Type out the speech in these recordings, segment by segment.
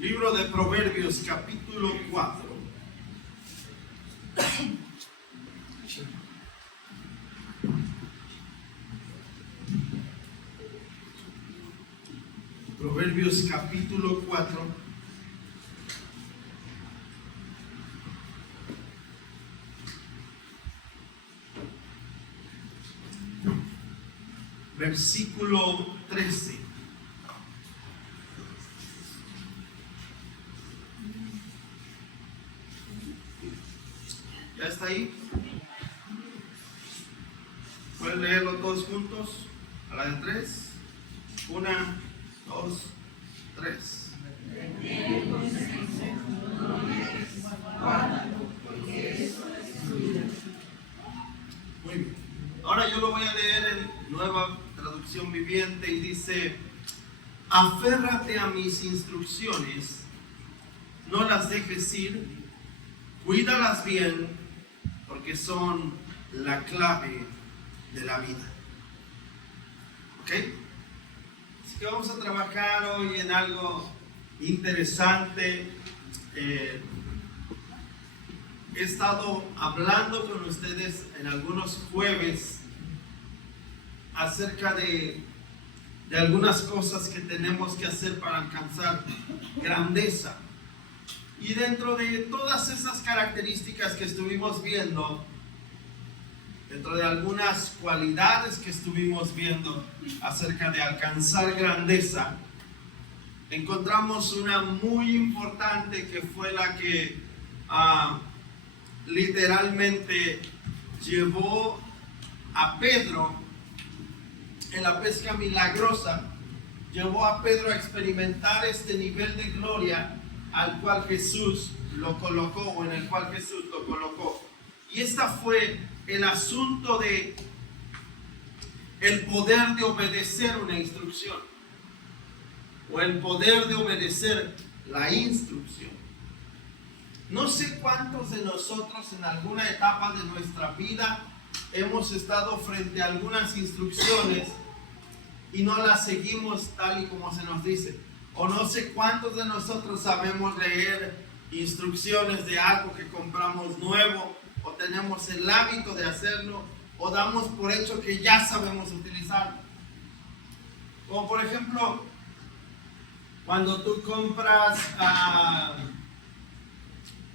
Libro de Proverbios, capítulo 4. Proverbios, capítulo 4. Versículo 13. ¿Ya está ahí? ¿Pueden leerlo todos juntos? A la de 3. 1, 2, 3. Muy bien. Ahora yo lo voy a leer en Nueva Traducción Viviente y dice: aférrate a mis instrucciones, no las dejes ir, cuídalas bien, porque son la clave de la vida. ¿Ok? Así que vamos a trabajar hoy en algo interesante. He estado hablando con ustedes en algunos jueves acerca de algunas cosas que tenemos que hacer para alcanzar grandeza. Y dentro de todas esas características que estuvimos viendo, dentro de algunas cualidades que estuvimos viendo acerca de alcanzar grandeza, encontramos una muy importante que fue la que literalmente llevó a Pedro en la pesca milagrosa, llevó a Pedro a experimentar este nivel de gloria al cual Jesús lo colocó, o en el cual Jesús lo colocó. Y esta fue el asunto de el poder de obedecer una instrucción, o el poder de obedecer la instrucción. No sé cuántos de nosotros en alguna etapa de nuestra vida hemos estado frente a algunas instrucciones y no las seguimos tal y como se nos dice. O no sé cuántos de nosotros sabemos leer instrucciones de algo que compramos nuevo, o tenemos el hábito de hacerlo, o damos por hecho que ya sabemos utilizarlo. Como por ejemplo, cuando tú compras,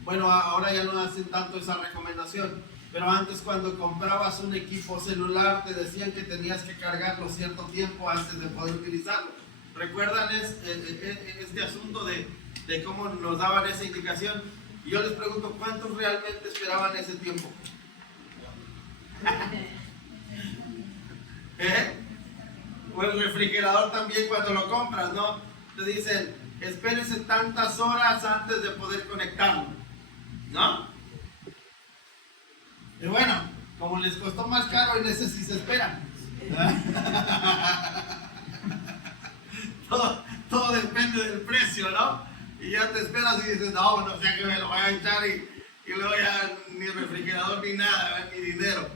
bueno, ahora ya no hacen tanto esa recomendación, pero antes cuando comprabas un equipo celular te decían que tenías que cargarlo cierto tiempo antes de poder utilizarlo. ¿Recuerdan este asunto de cómo nos daban esa indicación? Y yo les pregunto, ¿cuántos realmente esperaban ese tiempo? O el refrigerador también, cuando lo compras, ¿no? Te dicen, espérese tantas horas antes de poder conectarlo, ¿no? Y bueno, como les costó más caro, en ese sí se esperan. Todo depende del precio, ¿no? Y ya te esperas y dices, no, bueno, o sea que me lo voy a echar y luego ya ni refrigerador ni nada, ni dinero.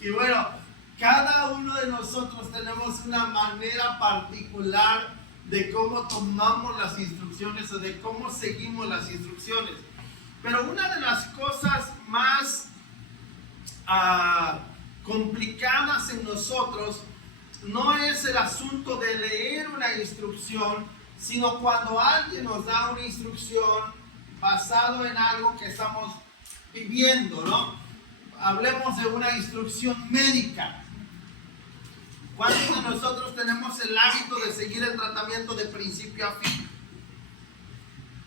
Y bueno, cada uno de nosotros tenemos una manera particular de cómo tomamos las instrucciones o de cómo seguimos las instrucciones. Pero una de las cosas más complicadas en nosotros no es el asunto de leer una instrucción, sino cuando alguien nos da una instrucción basado en algo que estamos viviendo, ¿no? Hablemos de una instrucción médica. ¿Cuántos de nosotros tenemos el hábito de seguir el tratamiento de principio a fin?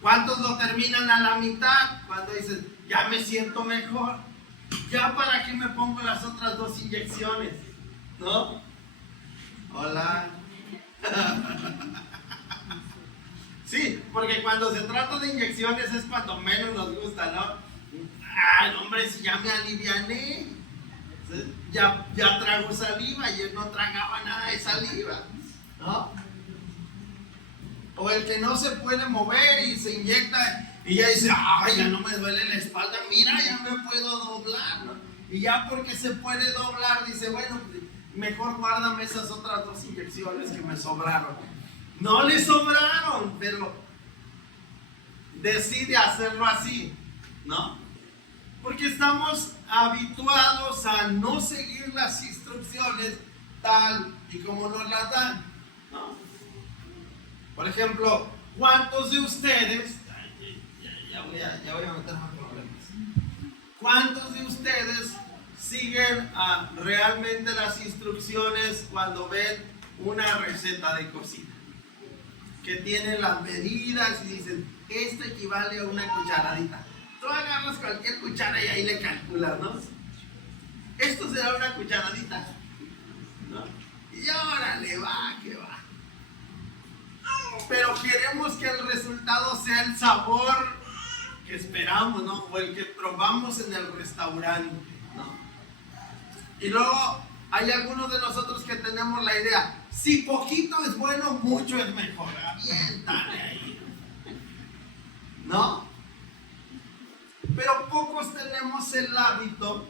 ¿Cuántos lo terminan a la mitad? Cuando dicen, ya me siento mejor, ¿ya para qué me pongo las otras 2 inyecciones? ¿No? Hola. Sí, porque cuando se trata de inyecciones es cuando menos nos gusta, ¿no? Ay, hombre, si ya me aliviané, ya trago saliva, y él no tragaba nada de saliva, ¿no? O el que no se puede mover y se inyecta y ya dice, ay, ya no me duele la espalda, mira, ya me puedo doblar, ¿no? Y ya porque se puede doblar, dice, bueno, mejor guárdame esas otras 2 inyecciones que me sobraron. No le sobraron, pero decide hacerlo así, ¿no? Porque estamos habituados a no seguir las instrucciones tal y como nos las dan, ¿no? Por ejemplo, ¿cuántos de ustedes, ya voy a meter más problemas, cuántos de ustedes siguen realmente las instrucciones cuando ven una receta de cocina? Que tienen las medidas y dicen, esto equivale a una cucharadita. Tú agarras cualquier cuchara y ahí le calculas, ¿no? Esto será una cucharadita, ¿no? Y órale, va, que va. Pero queremos que el resultado sea el sabor que esperamos, ¿no? O el que probamos en el restaurante, ¿no? Y luego hay algunos de nosotros que tenemos la idea, si poquito es bueno, mucho es mejor. Aviéntale ahí, ¿no? Pero pocos tenemos el hábito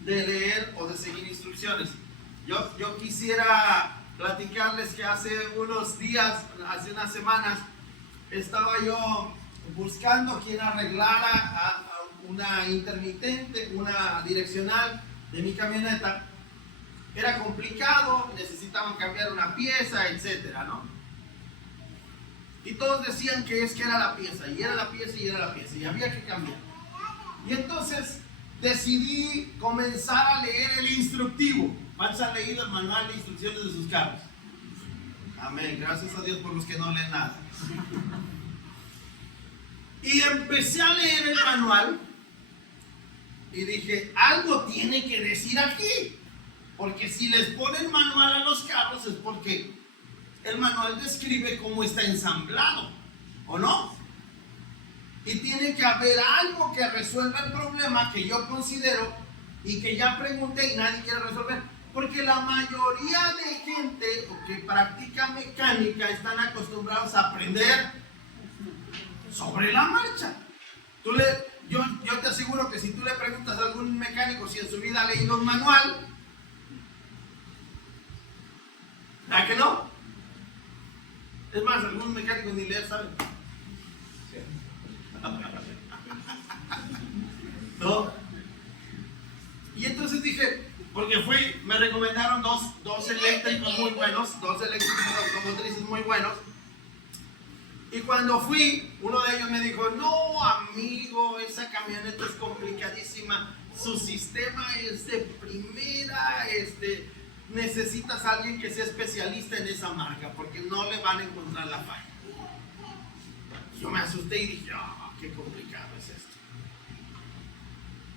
de leer o de seguir instrucciones. Yo quisiera platicarles que hace unos días, hace unas semanas, estaba yo buscando quien arreglara a una intermitente, una direccional de mi camioneta. Era complicado, necesitaban cambiar una pieza, etcétera, ¿no? Y todos decían que era la pieza, y era la pieza, y era la pieza, y había que cambiar. Y entonces decidí comenzar a leer el instructivo. ¿Cuántos han leído el manual de instrucciones de sus carros? Amén, gracias a Dios por los que no leen nada. Y empecé a leer el manual y dije, algo tiene que decir aquí. Porque si les ponen manual a los carros es porque el manual describe cómo está ensamblado, ¿o no? Y tiene que haber algo que resuelva el problema que yo considero y que ya pregunté y nadie quiere resolver. Porque la mayoría de gente que practica mecánica están acostumbrados a aprender sobre la marcha. Yo te aseguro que si tú le preguntas a algún mecánico si en su vida ha leído un manual, ¿verdad que no? Es más, algunos mecánicos ni leer saben. ¿No? Y entonces dije, porque me recomendaron dos eléctricos muy buenos, dos eléctricos automotrices muy buenos. Y cuando fui, uno de ellos me dijo, no amigo, esa camioneta es complicadísima, su sistema es de primera, necesitas a alguien que sea especialista en esa marca, porque no le van a encontrar la falla. Yo me asusté y dije, qué complicado es esto.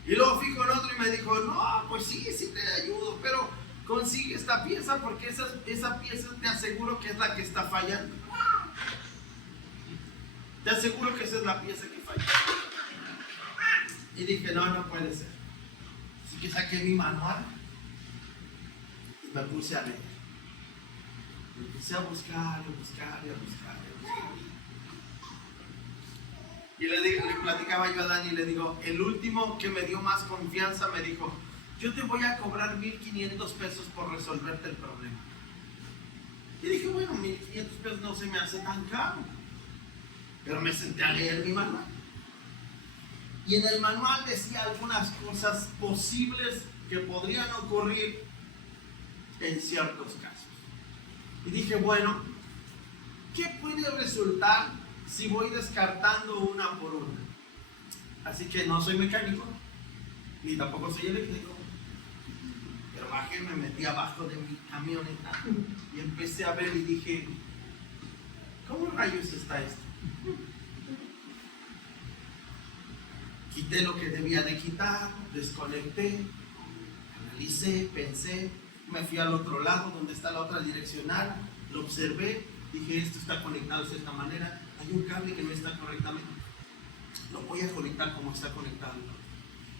Y luego fui con otro y me dijo, no, pues sí te ayudo, pero consigue esta pieza porque esa pieza te aseguro que es la que está fallando. Te aseguro que esa es la pieza que falla. Y dije, no puede ser. Así que saqué mi manual y me puse a leer. Me empecé a buscar. Y le platicaba yo a Dani y le digo, el último que me dio más confianza me dijo, yo te voy a cobrar 1,500 pesos por resolverte el problema. Y dije, bueno, 1,500 pesos no se me hace tan caro. Pero me senté a leer mi manual. Y en el manual decía algunas cosas posibles que podrían ocurrir en ciertos casos. Y dije, bueno, ¿qué puede resultar si voy descartando una por una? Así que no soy mecánico, ni tampoco soy eléctrico. Pero bajé, me metí abajo de mi camioneta y empecé a ver y dije, ¿cómo rayos está esto? Quité lo que debía de quitar, desconecté, analicé, pensé, me fui al otro lado donde está la otra direccional, lo observé, dije esto está conectado de esta manera, hay un cable que no está correctamente, lo voy a conectar como está conectado.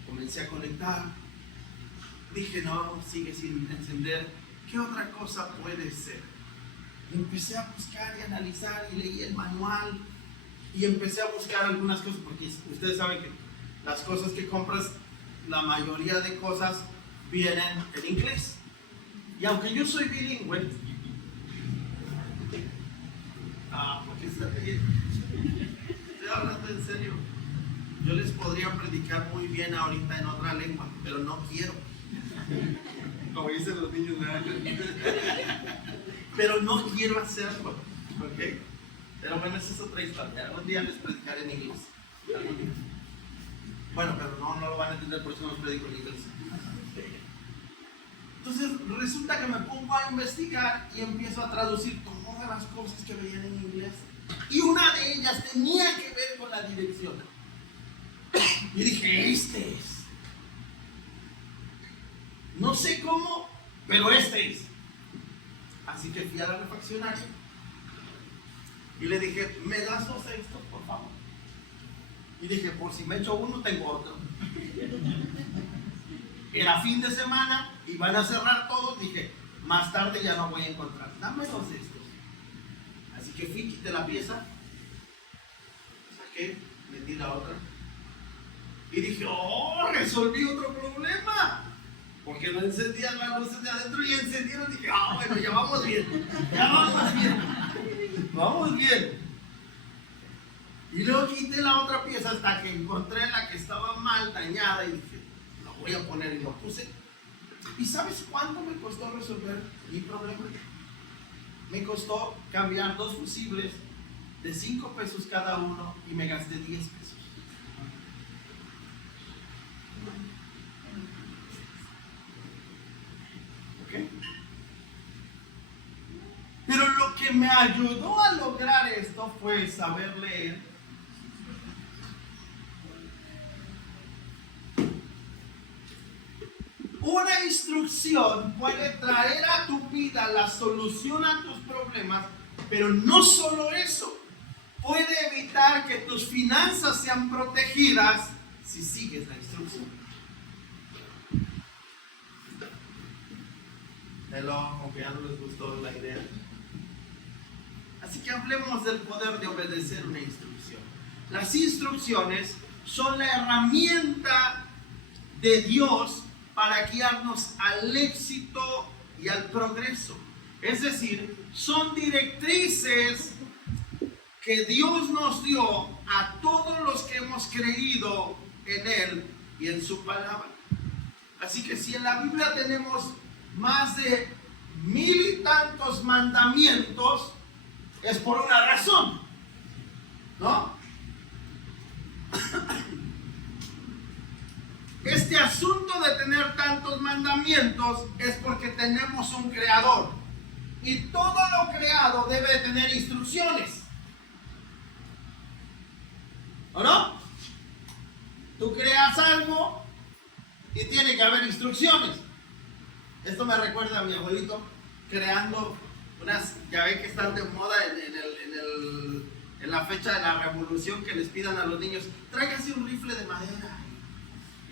Comencé a conectar, dije no, sigue sin encender, ¿qué otra cosa puede ser? Y empecé a buscar y analizar y leí el manual y empecé a buscar algunas cosas porque ustedes saben que las cosas que compras, la mayoría de cosas vienen en inglés. Y aunque yo soy bilingüe, porque en serio. Yo les podría predicar muy bien ahorita en otra lengua, pero no quiero. Como dicen los niños, ¿verdad? Pero no quiero hacerlo, ¿ok? Pero bueno, esa es otra historia. Algún día les predicaré en inglés. Bueno, pero no lo van a entender, por eso no los predico en inglés. Entonces resulta que me pongo a investigar y empiezo a traducir todas las cosas que veían en inglés. Y una de ellas tenía que ver con la dirección. Y dije, este es. No sé cómo, pero este es. Así que fui a la refaccionaria y le dije, ¿me das 2 estos, por favor? Y dije, por si me echo uno, tengo otro. Era fin de semana y van a cerrar todos. Dije, más tarde ya no voy a encontrar. Dame 2 estos. Así que fui, quité la pieza, saqué, metí la otra. Y dije, oh, resolví otro problema. Porque no encendían las luces de adentro y encendieron. Dije, ah, bueno, ya vamos bien. Ya vamos bien. Vamos bien. Y luego quité la otra pieza hasta que encontré la que estaba mal dañada y dije, lo voy a poner, y lo puse. ¿Y sabes cuánto me costó resolver mi problema? Me costó cambiar 2 fusibles de 5 pesos cada uno y me gasté 10 pesos. ¿Ok? Pero lo que me ayudó a lograr esto fue saber leer. Una instrucción puede traer a tu vida la solución a tus problemas, pero no solo eso, puede evitar que tus finanzas sean protegidas si sigues la instrucción. Hello, como que ya no les gustó la idea. Así que hablemos del poder de obedecer una instrucción. Las instrucciones son la herramienta de Dios para guiarnos al éxito y al progreso. Es decir, son directrices que Dios nos dio a todos los que hemos creído en Él y en su palabra. Así que si en la Biblia tenemos más de 1000 y tantos mandamientos, es por una razón, ¿no? Este asunto de tener tantos mandamientos es porque tenemos un creador. Y todo lo creado debe tener instrucciones. ¿O no? Tú creas algo y tiene que haber instrucciones. Esto me recuerda a mi abuelito creando unas, ya ven que están de moda en la fecha de la revolución, que les pidan a los niños, tráigase un rifle de madera.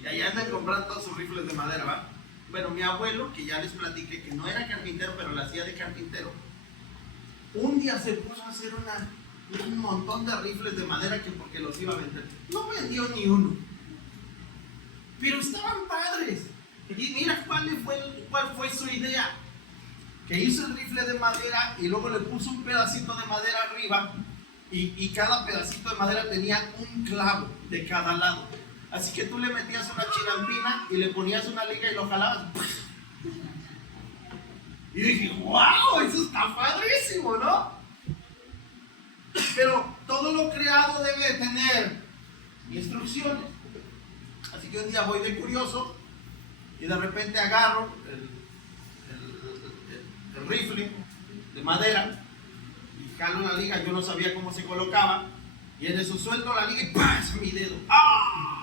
Y ahí andan comprando todos sus rifles de madera, ¿va? Bueno, mi abuelo, que ya les platiqué que no era carpintero, pero lo hacía de carpintero, un día se puso a hacer un montón de rifles de madera que porque los iba a vender. No vendió ni uno, pero estaban padres. Y mira cuál fue su idea. Que hizo el rifle de madera y luego le puso un pedacito de madera arriba y cada pedacito de madera tenía un clavo de cada lado. Así que tú le metías una chinampina y le ponías una liga y lo jalabas. Y dije, wow, eso está padrísimo, ¿no? Pero todo lo creado debe tener instrucciones. Así que un día voy de curioso y de repente agarro el rifle de madera y jalo una liga. Yo no sabía cómo se colocaba y en eso suelto la liga y ¡pasa mi dedo! ¡Ah!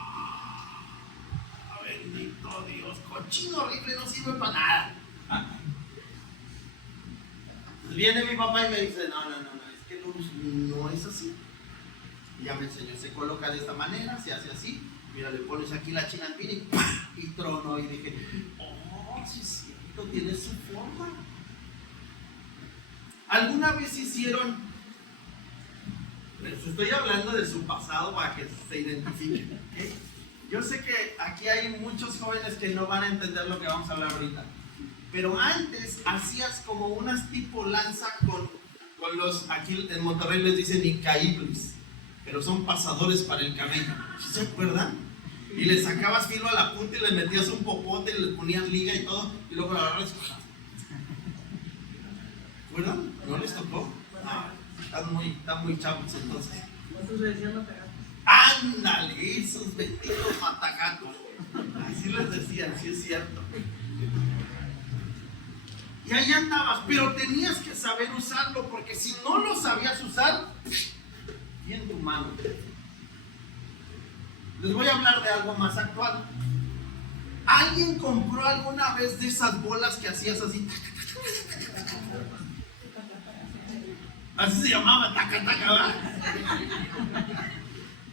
Bendito Dios, cochino rifle, no sirve para nada. Viene mi papá y me dice, no, es que no es así. Y ya me enseñó, se coloca de esta manera, se hace así, mira, le pones aquí la chinampina y ¡pah! Y trono. Y dije, oh, sí es cierto, tiene su forma. ¿Alguna vez hicieron? Les estoy hablando de su pasado para que se identifiquen, ¿okay? Yo sé que aquí hay muchos jóvenes que no van a entender lo que vamos a hablar ahorita, pero antes hacías como unas tipo lanza con los, aquí en Monterrey les dicen incaíbles. pero son pasadores para el camello. ¿Sí se acuerdan? Y le sacabas filo a la punta y le metías un popote y le ponían liga y todo, y luego la agarras. ¿Recuerdan? ¿No les tocó? Ah, están muy chavos entonces. ¿Cuántos le decían matagatos? Ándale, esos benditos matagatos. Así les decían, sí es cierto. Y ahí andabas, pero tenías que saber usarlo, porque si no lo sabías usar, y en tu mano. Les voy a hablar de algo más actual. ¿Alguien compró alguna vez de esas bolas que hacías así? Así se llamaba, taca, taca, ¿verdad?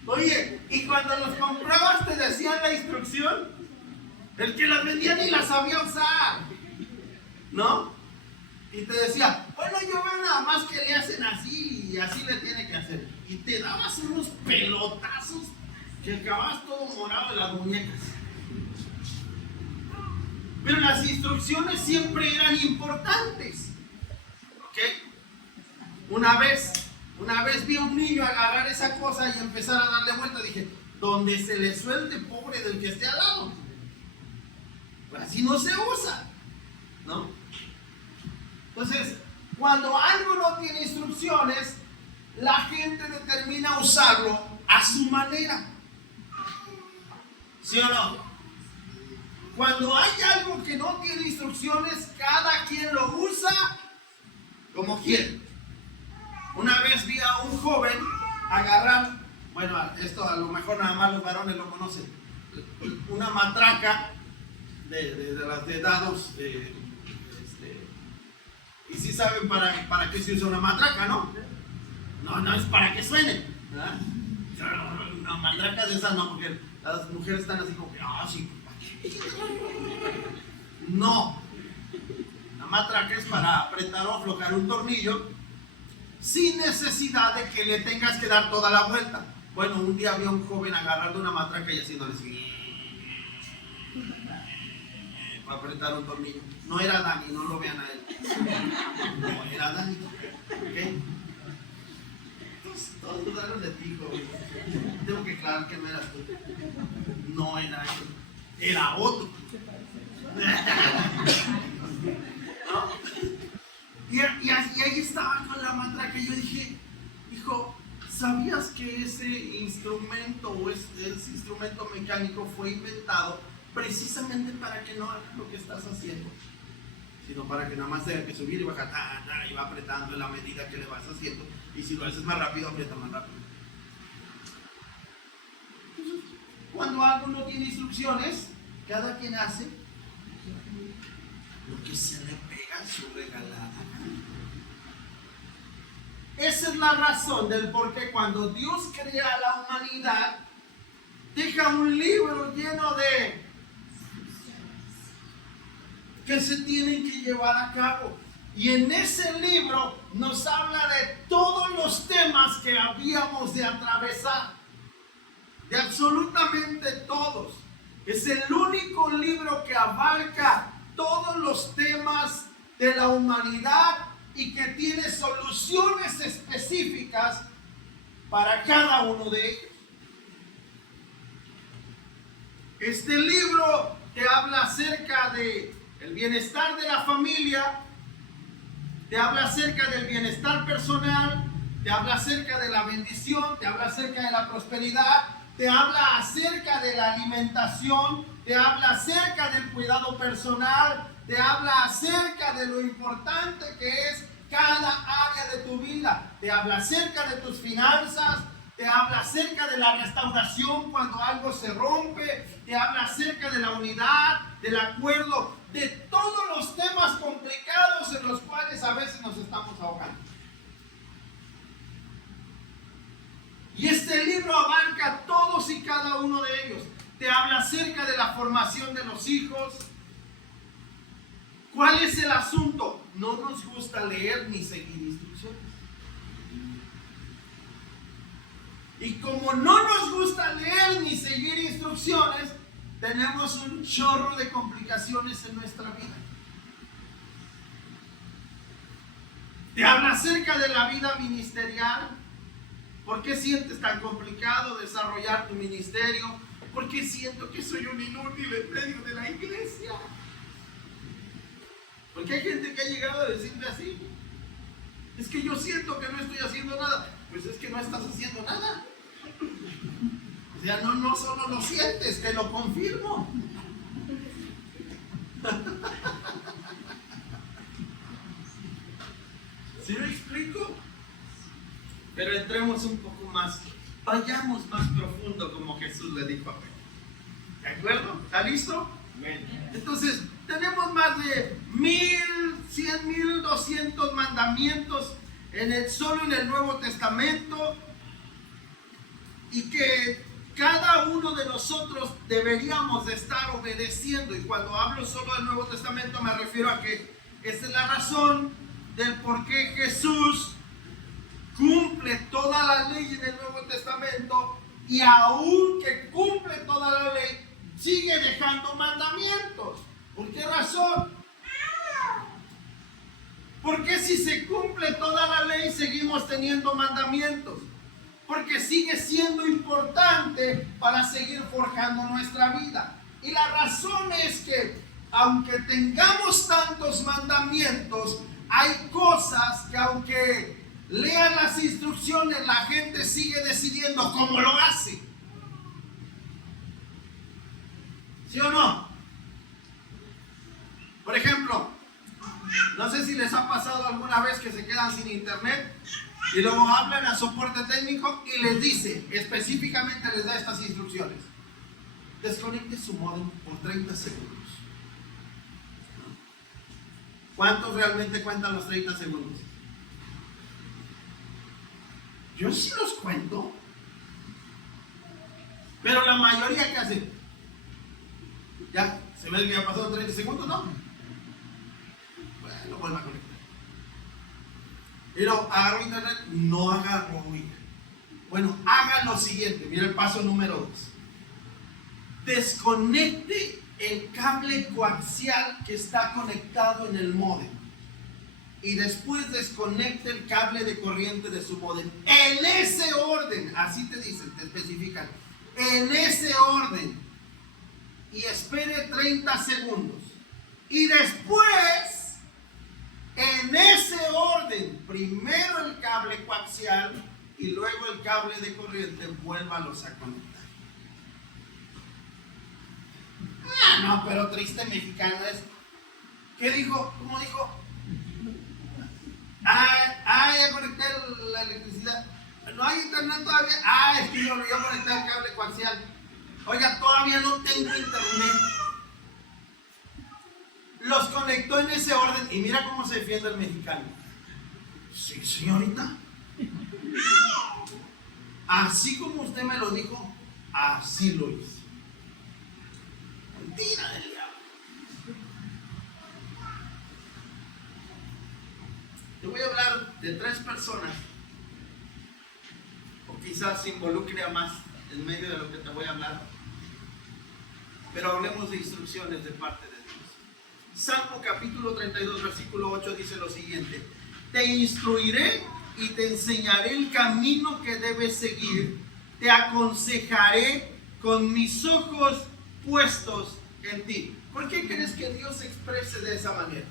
Oye, y cuando los comprabas te decían la instrucción. El que las vendía ni las sabía usar, ¿no? Y te decía, bueno, yo veo nada más que le hacen así y así le tiene que hacer. Y te dabas unos pelotazos que acababas todo morado de las muñecas. Pero las instrucciones siempre eran importantes. ¿Ok? Una vez vi a un niño agarrar esa cosa y empezar a darle vuelta. Dije, donde se le suelte, pobre del que esté al lado. Pues así no se usa, ¿no? Entonces, cuando algo no tiene instrucciones, la gente determina usarlo a su manera. ¿Sí o no? Cuando hay algo que no tiene instrucciones, cada quien lo usa como quiere. Una vez vi a un joven agarrar, bueno, esto a lo mejor nada más los varones lo conocen, una matraca de las de dados, y sí saben para qué se usa una matraca, ¿no? No es para que suene, ¿verdad? Una matraca de esas no, porque las mujeres están así como que, sí, no. La matraca es para apretar o aflojar un tornillo sin necesidad de que le tengas que dar toda la vuelta. Bueno, un día vi a un joven agarrando una matraca y haciéndole así para apretar un tornillo. No era Dani, no lo vean a él. No era Dani. ¿Ok? Todos dudaron de ti, joven. Tengo que aclarar que no eras tú. No era él. Era otro. ¿No? Y ahí estaba con la matraca y yo dije, hijo, ¿sabías que ese instrumento o ese instrumento mecánico fue inventado precisamente para que no hagas lo que estás haciendo? Sino para que nada más tenga que subir y bajar, y va apretando en la medida que le vas haciendo. Y si lo haces más rápido, aprieta más rápido. Entonces, cuando algo no tiene instrucciones, cada quien hace lo que se le pega en su regalada. Esa es la razón del por qué cuando Dios crea la humanidad, deja un libro lleno de que se tienen que llevar a cabo. Y en ese libro nos habla de todos los temas que habíamos de atravesar. De absolutamente todos. Es el único libro que abarca todos los temas de la humanidad y que tiene soluciones específicas para cada uno de ellos. Este libro te habla acerca de el bienestar de la familia, te habla acerca del bienestar personal, te habla acerca de la bendición, te habla acerca de la prosperidad, te habla acerca de la alimentación, te habla acerca del cuidado personal, te habla acerca de lo importante que es cada área de tu vida, te habla acerca de tus finanzas, te habla acerca de la restauración cuando algo se rompe, te habla acerca de la unidad, del acuerdo, de todos los temas complicados en los cuales a veces nos estamos ahogando. Y este libro abarca todos y cada uno de ellos. Te habla acerca de la formación de los hijos. ¿Cuál es el asunto? No nos gusta leer ni seguir instrucciones. Y como no nos gusta leer ni seguir instrucciones, tenemos un chorro de complicaciones en nuestra vida. Te habla acerca de la vida ministerial. ¿Por qué sientes tan complicado desarrollar tu ministerio? ¿Por qué siento que soy un inútil en medio de la iglesia? Porque hay gente que ha llegado a decirme así. Es que yo siento que no estoy haciendo nada. Pues es que no estás haciendo nada. O sea, no solo lo sientes, te lo confirmo. ¿Sí me explico? Pero entremos un poco más, vayamos más profundo como Jesús le dijo a Pedro. ¿De acuerdo? ¿Está listo? Entonces, tenemos más de 1,100, 1,200 mandamientos solo en el Nuevo Testamento, y que cada uno de nosotros deberíamos de estar obedeciendo. Y cuando hablo solo del Nuevo Testamento me refiero a que esa es la razón del por qué Jesús cumple toda la ley en el Nuevo Testamento, y aún que cumple toda la ley, sigue dejando mandamientos. ¿Por qué razón? Porque si se cumple toda la ley, seguimos teniendo mandamientos. Porque sigue siendo importante para seguir forjando nuestra vida. Y la razón es que, aunque tengamos tantos mandamientos, hay cosas que, aunque lean las instrucciones, la gente sigue decidiendo cómo lo hace. ¿Sí o no? Por ejemplo, no sé si les ha pasado alguna vez que se quedan sin internet y luego hablan a soporte técnico y les dice, específicamente les da estas instrucciones: desconecte su módem por 30 segundos. ¿Cuántos realmente cuentan los 30 segundos? Yo sí los cuento, pero la mayoría, ¿qué hace? Ya, se ve que ya pasó 30 segundos, ¿no? Bueno, vuelva a conectar. Y no, agarro internet, no agarro internet. Bueno, haga lo siguiente, mira el paso número 2. Desconecte el cable coaxial que está conectado en el módem. Y después desconecte el cable de corriente de su módem. En ese orden, así te dicen, te especifican. En ese orden. Y espere 30 segundos. Y después, en ese orden, primero el cable coaxial y luego el cable de corriente, vuélvalos a conectar. Ah, no, pero triste mexicano es. ¿Qué dijo? ¿Cómo dijo? Ya conecté la electricidad. ¿No hay internet todavía? Es que yo conecté el cable coaxial. Oiga, todavía no tengo internet. Los conectó en ese orden y mira cómo se defiende el mexicano. Sí, señorita. Así como usted me lo dijo, así lo hice. Mentira del diablo. Te voy a hablar de 3 personas, o quizás se involucre a más en medio de lo que te voy a hablar, pero hablemos de instrucciones de parte de Dios. Salmo capítulo 32, versículo 8 dice lo siguiente: te instruiré y te enseñaré el camino que debes seguir, te aconsejaré con mis ojos puestos en ti. ¿Por qué crees que Dios se exprese de esa manera?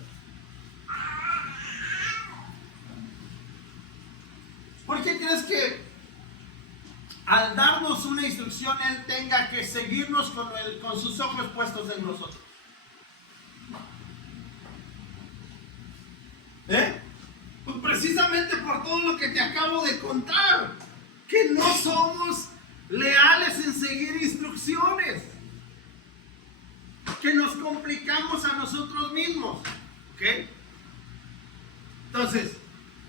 ¿Por qué crees que al darnos una instrucción Él tenga que seguirnos con sus ojos puestos en nosotros? Pues precisamente por todo lo que te acabo de contar, que no somos leales en seguir instrucciones, que nos complicamos a nosotros mismos. ¿Ok? Entonces,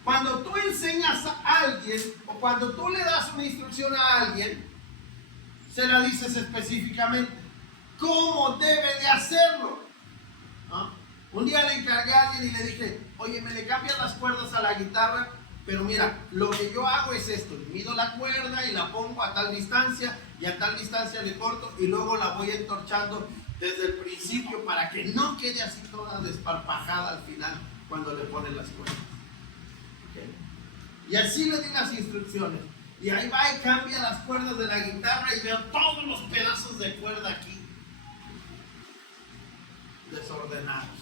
cuando tú enseñas a alguien o cuando tú le das una instrucción a alguien, se la dices específicamente cómo debe de hacerlo. ¿No? Un día le encargué a alguien y le dije: oye, me le cambias las cuerdas a la guitarra, pero mira, lo que yo hago es esto: mido la cuerda y la pongo a tal distancia, y a tal distancia le corto y luego la voy entorchando desde el principio para que no quede así toda desparpajada al final cuando le ponen las cuerdas. ¿Okay? Y así le di las instrucciones. Y ahí va y cambia las cuerdas de la guitarra y veo todos los pedazos de cuerda aquí desordenados.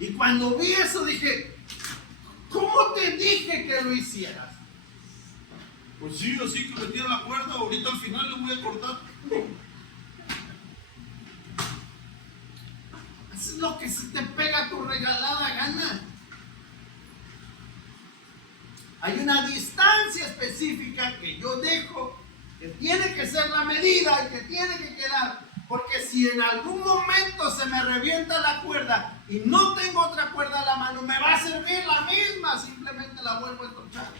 Y cuando vi eso dije, ¿cómo te dije que lo hicieras? Pues sí, así que metí la cuerda, ahorita al final le voy a cortar. Eso es lo que se te pega a tu regalada gana. Hay una distancia específica que yo dejo, que tiene que ser la medida y que tiene que quedar. Porque si en algún momento se me revienta la cuerda y no tengo otra cuerda a la mano, me va a servir la misma, simplemente la vuelvo a encontrar.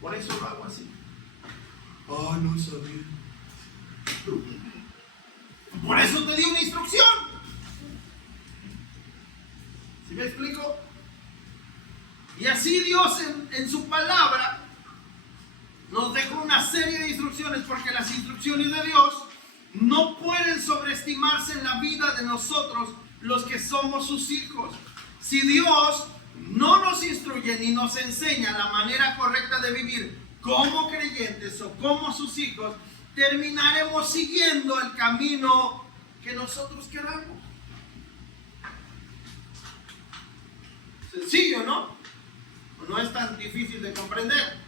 Por eso lo hago así. Oh, no sabía. Por eso te di una instrucción. ¿Sí me explico? Y así Dios en su palabra nos dejó una serie de instrucciones, porque las instrucciones de Dios no pueden sobreestimarse en la vida de nosotros, los que somos sus hijos. Si Dios no nos instruye ni nos enseña la manera correcta de vivir como creyentes o como sus hijos, terminaremos siguiendo el camino que nosotros queramos. Sencillo, ¿no? No es tan difícil de comprender.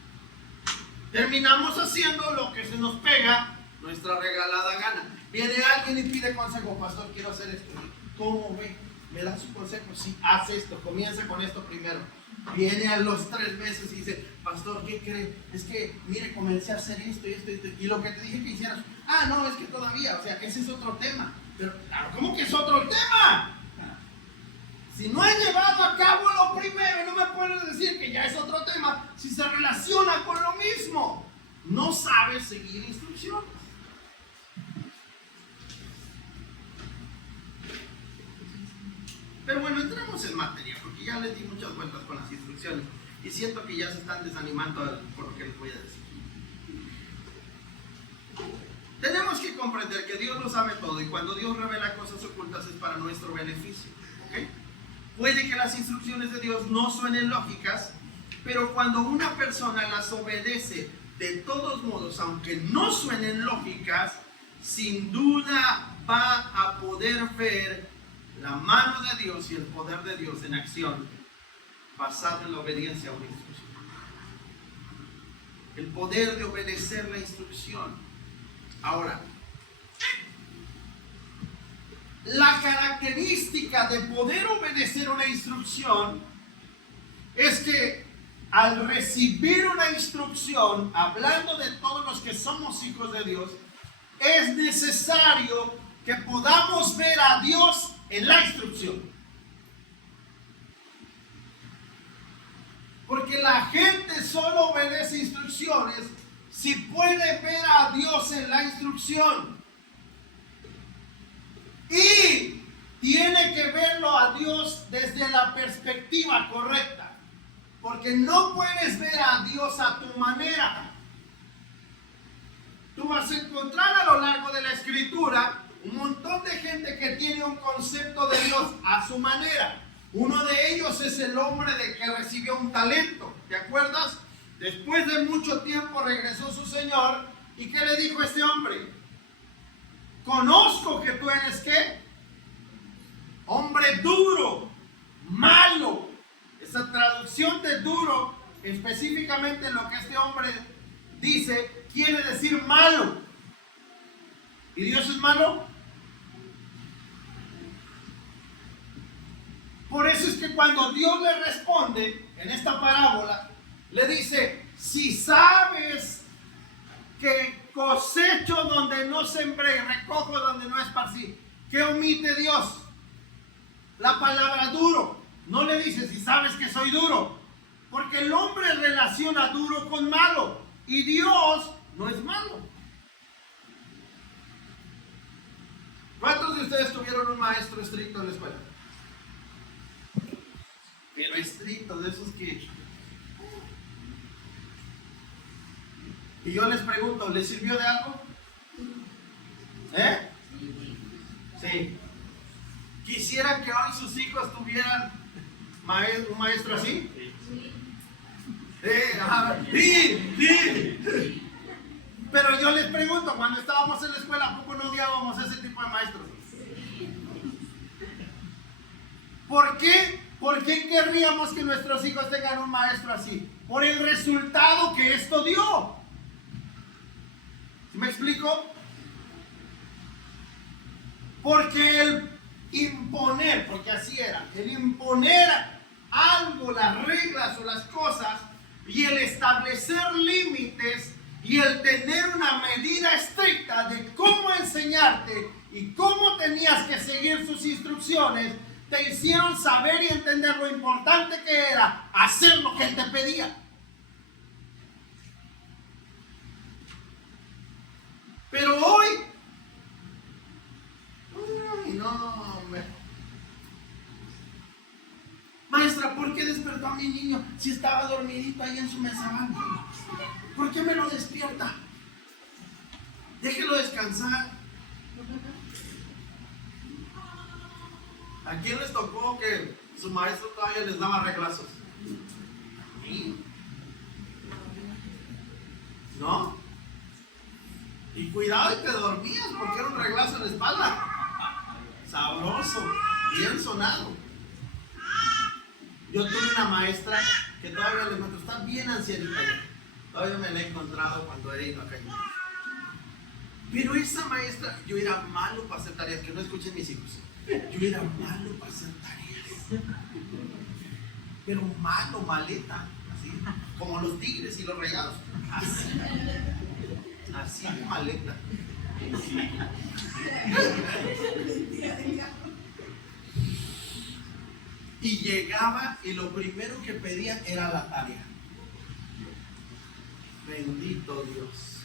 Terminamos haciendo lo que se nos pega nuestra regalada gana. Viene alguien y pide consejo, pastor, quiero hacer esto. ¿Cómo ve? ¿Me da su consejo? Sí, haz esto, comienza con esto primero. Viene a los 3 meses y dice, pastor, ¿qué cree? Es que, mire, comencé a hacer esto y esto y esto. Y lo que te dije que hicieras, no, es que todavía, o sea, ese es otro tema. Pero, ¿cómo que es otro tema? Si no he llevado a cabo lo primero, no me puedes decir que ya es otro tema si se relaciona con lo mismo. No sabes seguir instrucciones. Pero bueno, entremos en materia, porque ya les di muchas vueltas con las instrucciones y siento que ya se están desanimando por lo que les voy a decir. Tenemos que comprender que Dios lo sabe todo, y cuando Dios revela cosas ocultas es para nuestro beneficio. ¿Okay? Puede que las instrucciones de Dios no suenen lógicas, pero cuando una persona las obedece de todos modos, aunque no suenen lógicas, sin duda va a poder ver la mano de Dios y el poder de Dios en acción, basado en la obediencia a una instrucción. El poder de obedecer la instrucción. Ahora, la característica de poder obedecer una instrucción es que al recibir una instrucción, hablando de todos los que somos hijos de Dios, es necesario que podamos ver a Dios en la instrucción. Porque la gente solo obedece instrucciones si puede ver a Dios en la instrucción. Y tiene que verlo a Dios desde la perspectiva correcta. Porque no puedes ver a Dios a tu manera. Tú vas a encontrar a lo largo de la Escritura un montón de gente que tiene un concepto de Dios a su manera. Uno de ellos es el hombre que recibió un talento. ¿Te acuerdas? Después de mucho tiempo regresó su señor. ¿Y qué le dijo este hombre? Conozco que tú eres ¿qué? Hombre duro, malo. Esa traducción de duro, específicamente lo que este hombre dice, quiere decir malo. ¿Y Dios es malo? Por eso es que cuando Dios le responde en esta parábola, le dice, si sabes que cosecho donde no sembré, recojo donde no esparcí, ¿qué omite Dios? La palabra duro. No le dice si sabes que soy duro, porque el hombre relaciona duro con malo y Dios no es malo. ¿Cuántos de ustedes tuvieron un maestro estricto en la escuela? Pero estricto, de esos que... Y yo les pregunto, ¿les sirvió de algo? ¿Eh? Sí. ¿Quisieran que hoy sus hijos tuvieran un maestro así? Sí. Pero yo les pregunto, cuando estábamos en la escuela, ¿a poco no odiábamos a ese tipo de maestros? ¿Por qué? ¿Por qué querríamos que nuestros hijos tengan un maestro así? Por el resultado que esto dio. ¿Sí me explico? Porque el imponer, porque así era, el imponer algo, las reglas o las cosas, y el establecer límites, y el tener una medida estricta de cómo enseñarte y cómo tenías que seguir sus instrucciones, te hicieron saber y entender lo importante que era hacer lo que él te pedía. Pero hoy, maestra, ¿por qué despertó a mi niño si estaba dormidito ahí en su mesa? ¿Por qué me lo despierta? Déjelo descansar. ¿A quién les tocó que su maestro todavía les daba reglazos? A mí. ¿No? Y cuidado y te dormías porque era un reglazo en la espalda. Sabroso, bien sonado. Yo tuve una maestra que todavía le encuentro, está bien ancianita ya. Todavía me la he encontrado cuando he ido a calle. Pero esa maestra, yo era malo para hacer tareas, que no escuchen mis hijos. Yo era malo para hacer tareas. Pero malo, maleta, así, como los tigres y los rayados. Así de maleta. Y llegaba y lo primero que pedía era la tarea. Bendito Dios.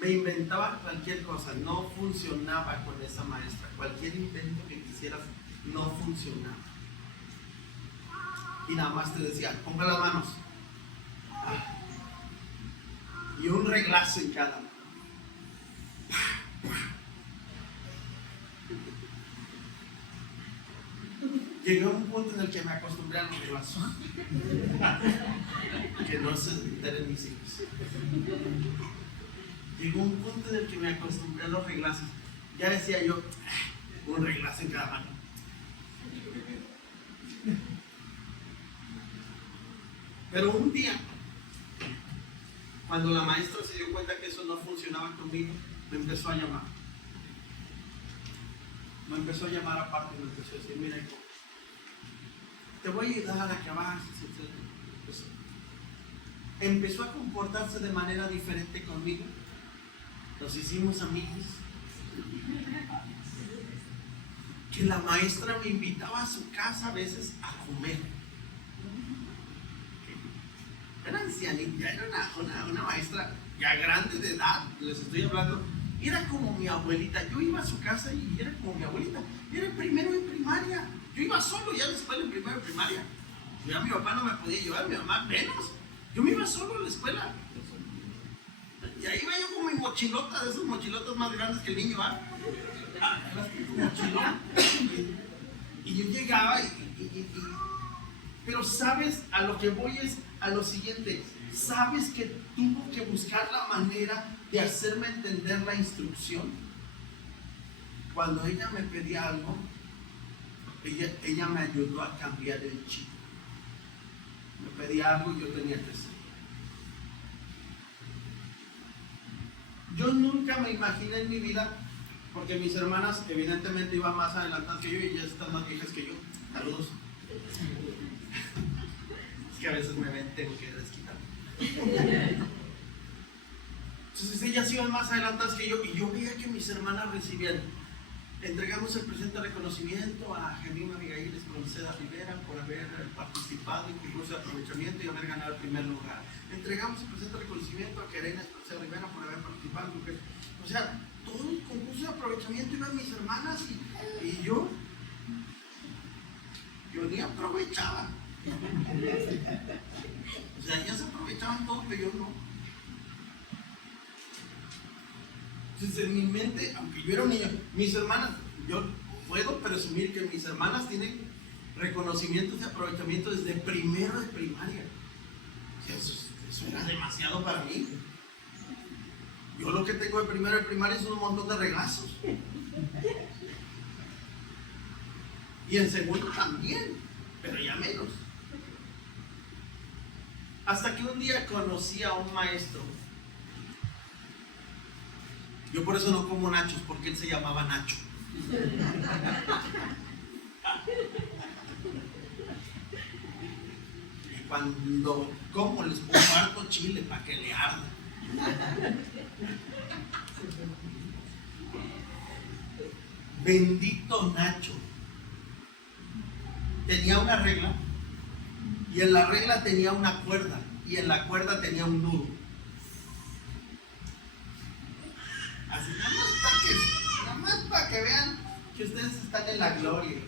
Me inventaba cualquier cosa, no funcionaba con esa maestra. Cualquier invento que quisieras no funcionaba. Y nada más te decía, ponga las manos. Y un reglazo en cada mano. Llegué a un punto en el que me acostumbré a los reglazos. Que no se enteren mis hijos. Llegó un punto en el que me acostumbré a los reglazos. Ya decía yo, un reglazo en cada mano. Pero un día, cuando la maestra se dio cuenta que eso no funcionaba conmigo, me empezó a llamar. Me empezó a llamar aparte y me empezó a decir, mira, hijo, te voy a ayudar a que avances, etc. Pues, empezó a comportarse de manera diferente conmigo. Nos hicimos amigos. Que la maestra me invitaba a su casa a veces a comer. Era ancianita, era una maestra ya grande de edad, les estoy hablando. Era como mi abuelita. Yo iba a su casa y era como mi abuelita. Era el primero en primaria. Yo iba solo ya después en primero en primaria. Ya mi papá no me podía llevar, mi mamá menos. Yo me iba solo a la escuela. Y ahí iba yo con mi mochilota, de esos mochilotas más grandes que el niño, ¿va? Mochilón. Y yo llegaba pero sabes, a lo que voy es a lo siguiente. Sabes que tuvo que buscar la manera de hacerme entender la instrucción. Cuando ella me pedía algo, ella me ayudó a cambiar el chip. Me pedía algo y yo tenía que hacer. Yo nunca me imaginé en mi vida, porque mis hermanas evidentemente iban más adelantadas que yo y ya están más viejas que yo. Saludos. Es que a veces me ven, tengo que desquitar. Entonces ellas iban más adelantadas que yo y yo veía que mis hermanas recibían. Entregamos el presente de reconocimiento a Gemima Abigail Espronceda Rivera por haber participado en concurso de aprovechamiento y haber ganado el primer lugar. Entregamos el presente de reconocimiento a Karina Espronceda Rivera por haber participado en concurso. O sea, todo el concurso de aprovechamiento iban mis hermanas y yo ni aprovechaba. O sea, ellas aprovechaban todo, pero yo no. Entonces en mi mente, aunque yo era un niño, mis hermanas, yo puedo presumir que mis hermanas tienen reconocimientos de aprovechamiento desde primero de primaria. Eso era demasiado para mí. Yo lo que tengo de primero y primaria es un montón de reglazos. Y en segundo también, pero ya menos. Hasta que un día conocí a un maestro. Yo por eso no como nachos, porque él se llamaba Nacho. Y cuando como les pongo harto chile para que le arda. Bendito Nacho. Tenía una regla, y en la regla tenía una cuerda, y en la cuerda tenía un nudo. Así nada más para que vean que ustedes están en la gloria.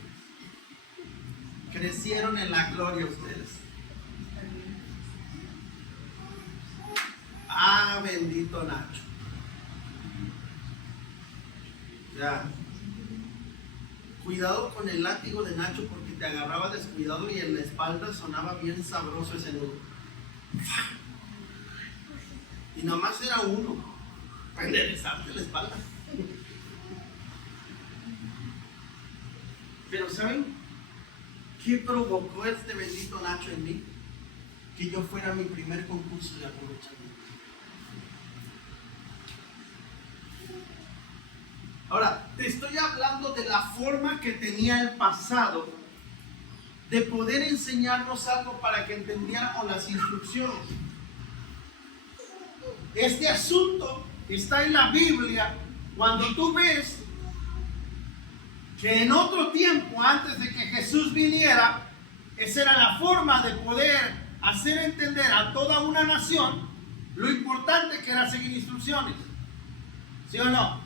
Crecieron en la gloria ustedes. Ah, bendito Nacho. Ya. Cuidado con el látigo de Nacho, porque te agarraba descuidado y en la espalda sonaba bien sabroso ese nudo. Y nomás era uno para enderezarte la espalda. Pero ¿saben qué provocó este bendito Nacho en mí? Que yo fuera a mi primer concurso de aprovechamiento. Ahora, te estoy hablando de la forma que tenía el pasado de poder enseñarnos algo para que entendiéramos las instrucciones. Este asunto está en la Biblia cuando tú ves que en otro tiempo, antes de que Jesús viniera, esa era la forma de poder hacer entender a toda una nación lo importante que era seguir instrucciones. ¿Sí o no?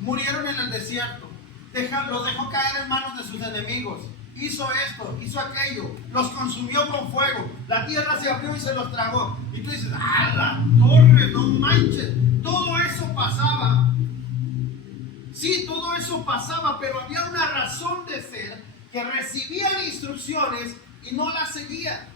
Murieron en el desierto, los dejó caer en manos de sus enemigos, hizo esto, hizo aquello, los consumió con fuego, la tierra se abrió y se los tragó. Y tú dices, ¡ah, la torre, no manches! Todo eso pasaba. Sí, todo eso pasaba, pero había una razón de ser, que recibían instrucciones y no las seguían.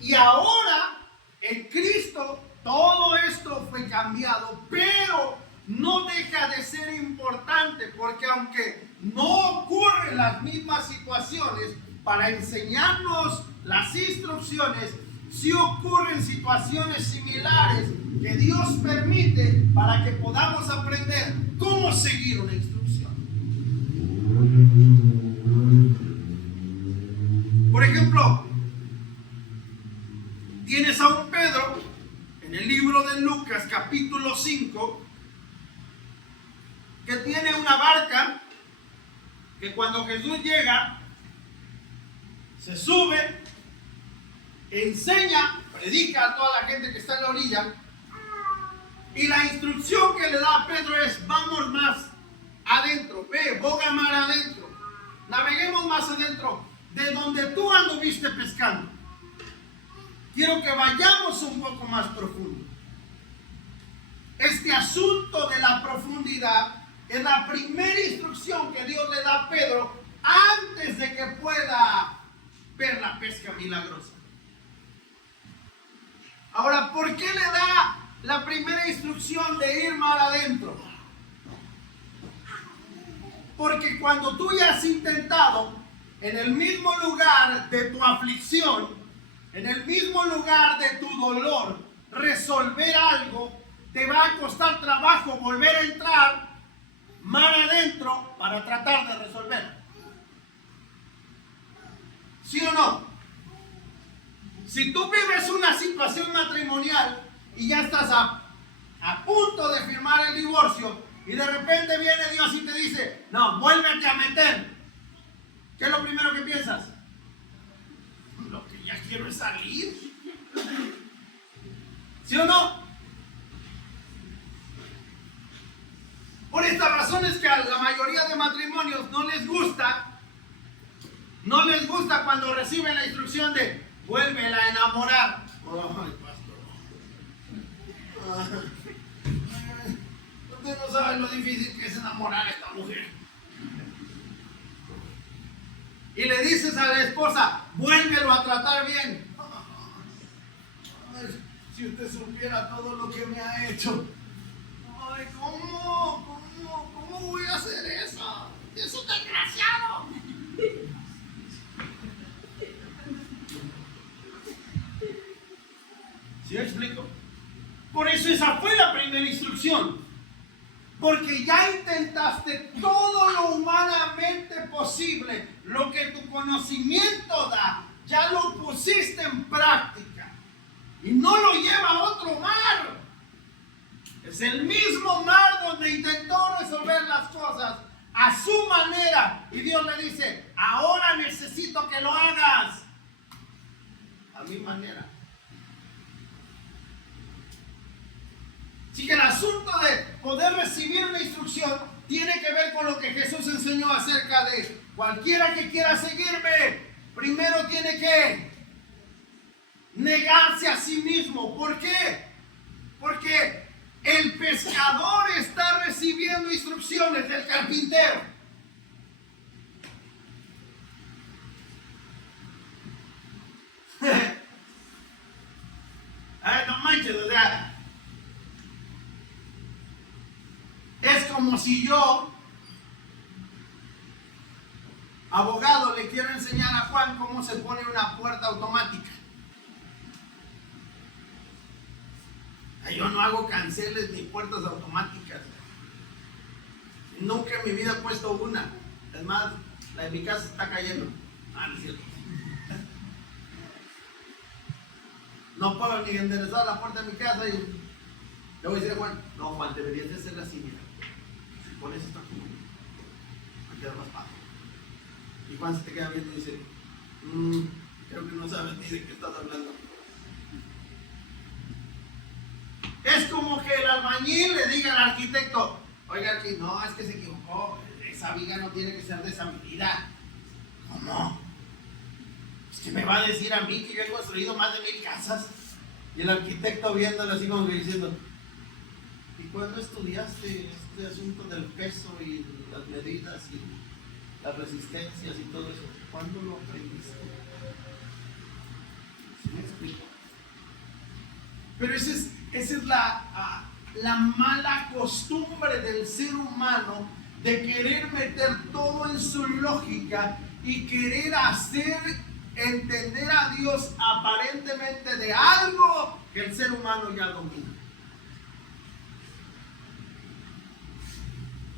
Y ahora, en Cristo, todo esto fue cambiado, pero no deja de ser importante, porque aunque no ocurren las mismas situaciones para enseñarnos las instrucciones, sí ocurren situaciones similares que Dios permite para que podamos aprender cómo seguir una instrucción. Por ejemplo, tienes a un Pedro en el libro de Lucas capítulo 5 que tiene una barca que cuando Jesús llega se sube, enseña, predica a toda la gente que está en la orilla, y la instrucción que le da a Pedro es: vamos más adentro, boga mar adentro, naveguemos más adentro de donde tú anduviste pescando. Quiero que vayamos un poco más profundo. Este asunto de la profundidad es la primera instrucción que Dios le da a Pedro antes de que pueda ver la pesca milagrosa. Ahora, ¿por qué le da la primera instrucción de ir mar adentro? Porque cuando tú ya has intentado en el mismo lugar de tu aflicción, en el mismo lugar de tu dolor, resolver algo, te va a costar trabajo volver a entrar mar adentro para tratar de resolver. ¿Sí o no? Si tú vives una situación matrimonial y ya estás a punto de firmar el divorcio y de repente viene Dios y te dice: no, vuélvete a meter, ¿qué es lo primero que piensas? Lo que ya quiero es salir. ¿Sí o no? Por esta razón es que a la mayoría de matrimonios no les gusta cuando reciben la instrucción de vuélvela a enamorar. Ay, pastor. Usted no sabe lo difícil que es enamorar a esta mujer. Y le dices a la esposa: vuélvelo a tratar bien. Si usted supiera todo lo que me ha hecho. Ay, ¿cómo voy a hacer eso? ¡Es un desgraciado! ¿Sí me explico? Por eso esa fue la primera instrucción. Porque ya intentaste todo lo humanamente posible, lo que tu conocimiento da, ya lo pusiste en práctica. Y no lo lleva a otro mar. Es el mismo mar donde intentó resolver las cosas a su manera. Y Dios le dice, ahora necesito que lo hagas a mi manera. Así que el asunto de poder recibir una instrucción tiene que ver con lo que Jesús enseñó acerca de cualquiera que quiera seguirme, primero tiene que negarse a sí mismo. ¿Por qué? Porque el pescador está recibiendo instrucciones del carpintero. No manches, o sea, es como si yo, abogado, le quiero enseñar a Juan cómo se pone una puerta automática. Yo no hago canceles ni puertas automáticas. Nunca en mi vida he puesto una. Es más, la de mi casa está cayendo. No es cierto. No puedo ni enderezar la puerta de mi casa y le voy a decir a Juan, no Juan, deberías de hacerla así, mira. Si pones esto aquí, va a quedar más fácil. Y Juan se te queda viendo y dice, creo que no sabes ni de qué estás hablando. Es como que el albañil le diga al arquitecto, oiga, aquí no, es que se equivocó, esa viga no tiene que ser de esa medida. ¿Cómo? Es que me va a decir a mí que yo he construido más de 1000 casas. Y el arquitecto viéndolo así como que diciendo, ¿y cuándo estudiaste este asunto del peso y las medidas y las resistencias y todo eso? ¿Cuándo lo aprendiste? ¿Sí me explico? Pero esa es la mala costumbre del ser humano de querer meter todo en su lógica y querer hacer entender a Dios aparentemente de algo que el ser humano ya domina.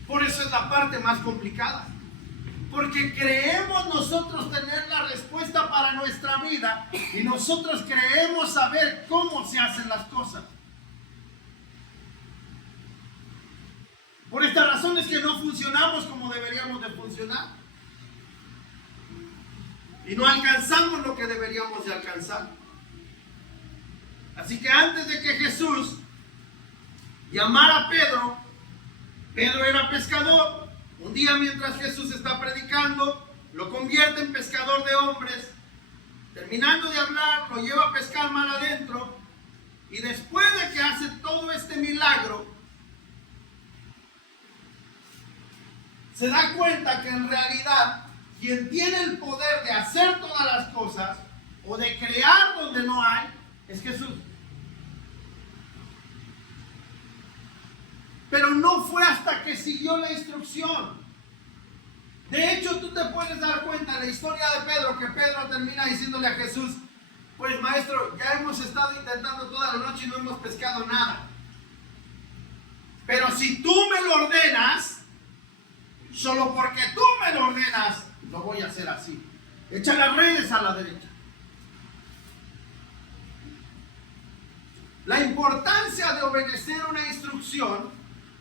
Por eso es la parte más complicada. Porque creemos nosotros tener la respuesta para nuestra vida y nosotros creemos saber cómo se hacen las cosas. Por esta razón es que no funcionamos como deberíamos de funcionar. Y no alcanzamos lo que deberíamos de alcanzar. Así que antes de que Jesús llamara a Pedro, Pedro era pescador. Un día mientras Jesús está predicando, lo convierte en pescador de hombres. Terminando de hablar, lo lleva a pescar mar adentro. Y después de que hace todo este milagro, se da cuenta que en realidad quien tiene el poder de hacer todas las cosas o de crear donde no hay es Jesús. Pero no fue hasta que siguió la instrucción. De hecho, tú te puedes dar cuenta en la historia de Pedro, que Pedro termina diciéndole a Jesús, pues maestro, ya hemos estado intentando toda la noche y no hemos pescado nada. Pero si tú me lo ordenas, solo porque tú me lo ordenas, lo voy a hacer así. Echa las redes a la derecha. La importancia de obedecer una instrucción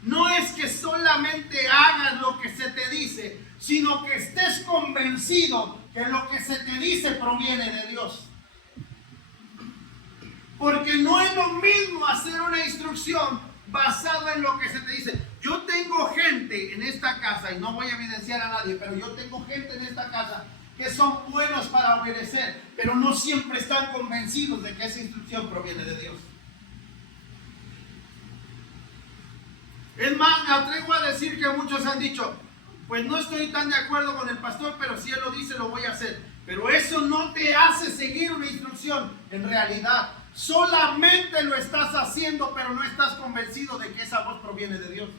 no es que solamente hagas lo que se te dice, sino que estés convencido que lo que se te dice proviene de Dios. Porque no es lo mismo hacer una instrucción basada en lo que se te dice. Yo tengo gente en esta casa, y no voy a evidenciar a nadie, pero yo tengo gente en esta casa que son buenos para obedecer, pero no siempre están convencidos de que esa instrucción proviene de Dios. Es más, me atrevo a decir que muchos han dicho, pues no estoy tan de acuerdo con el pastor, pero si él lo dice, lo voy a hacer. Pero eso no te hace seguir una instrucción en realidad, Solamente lo estás haciendo, pero no estás convencido de que esa voz proviene de Dios.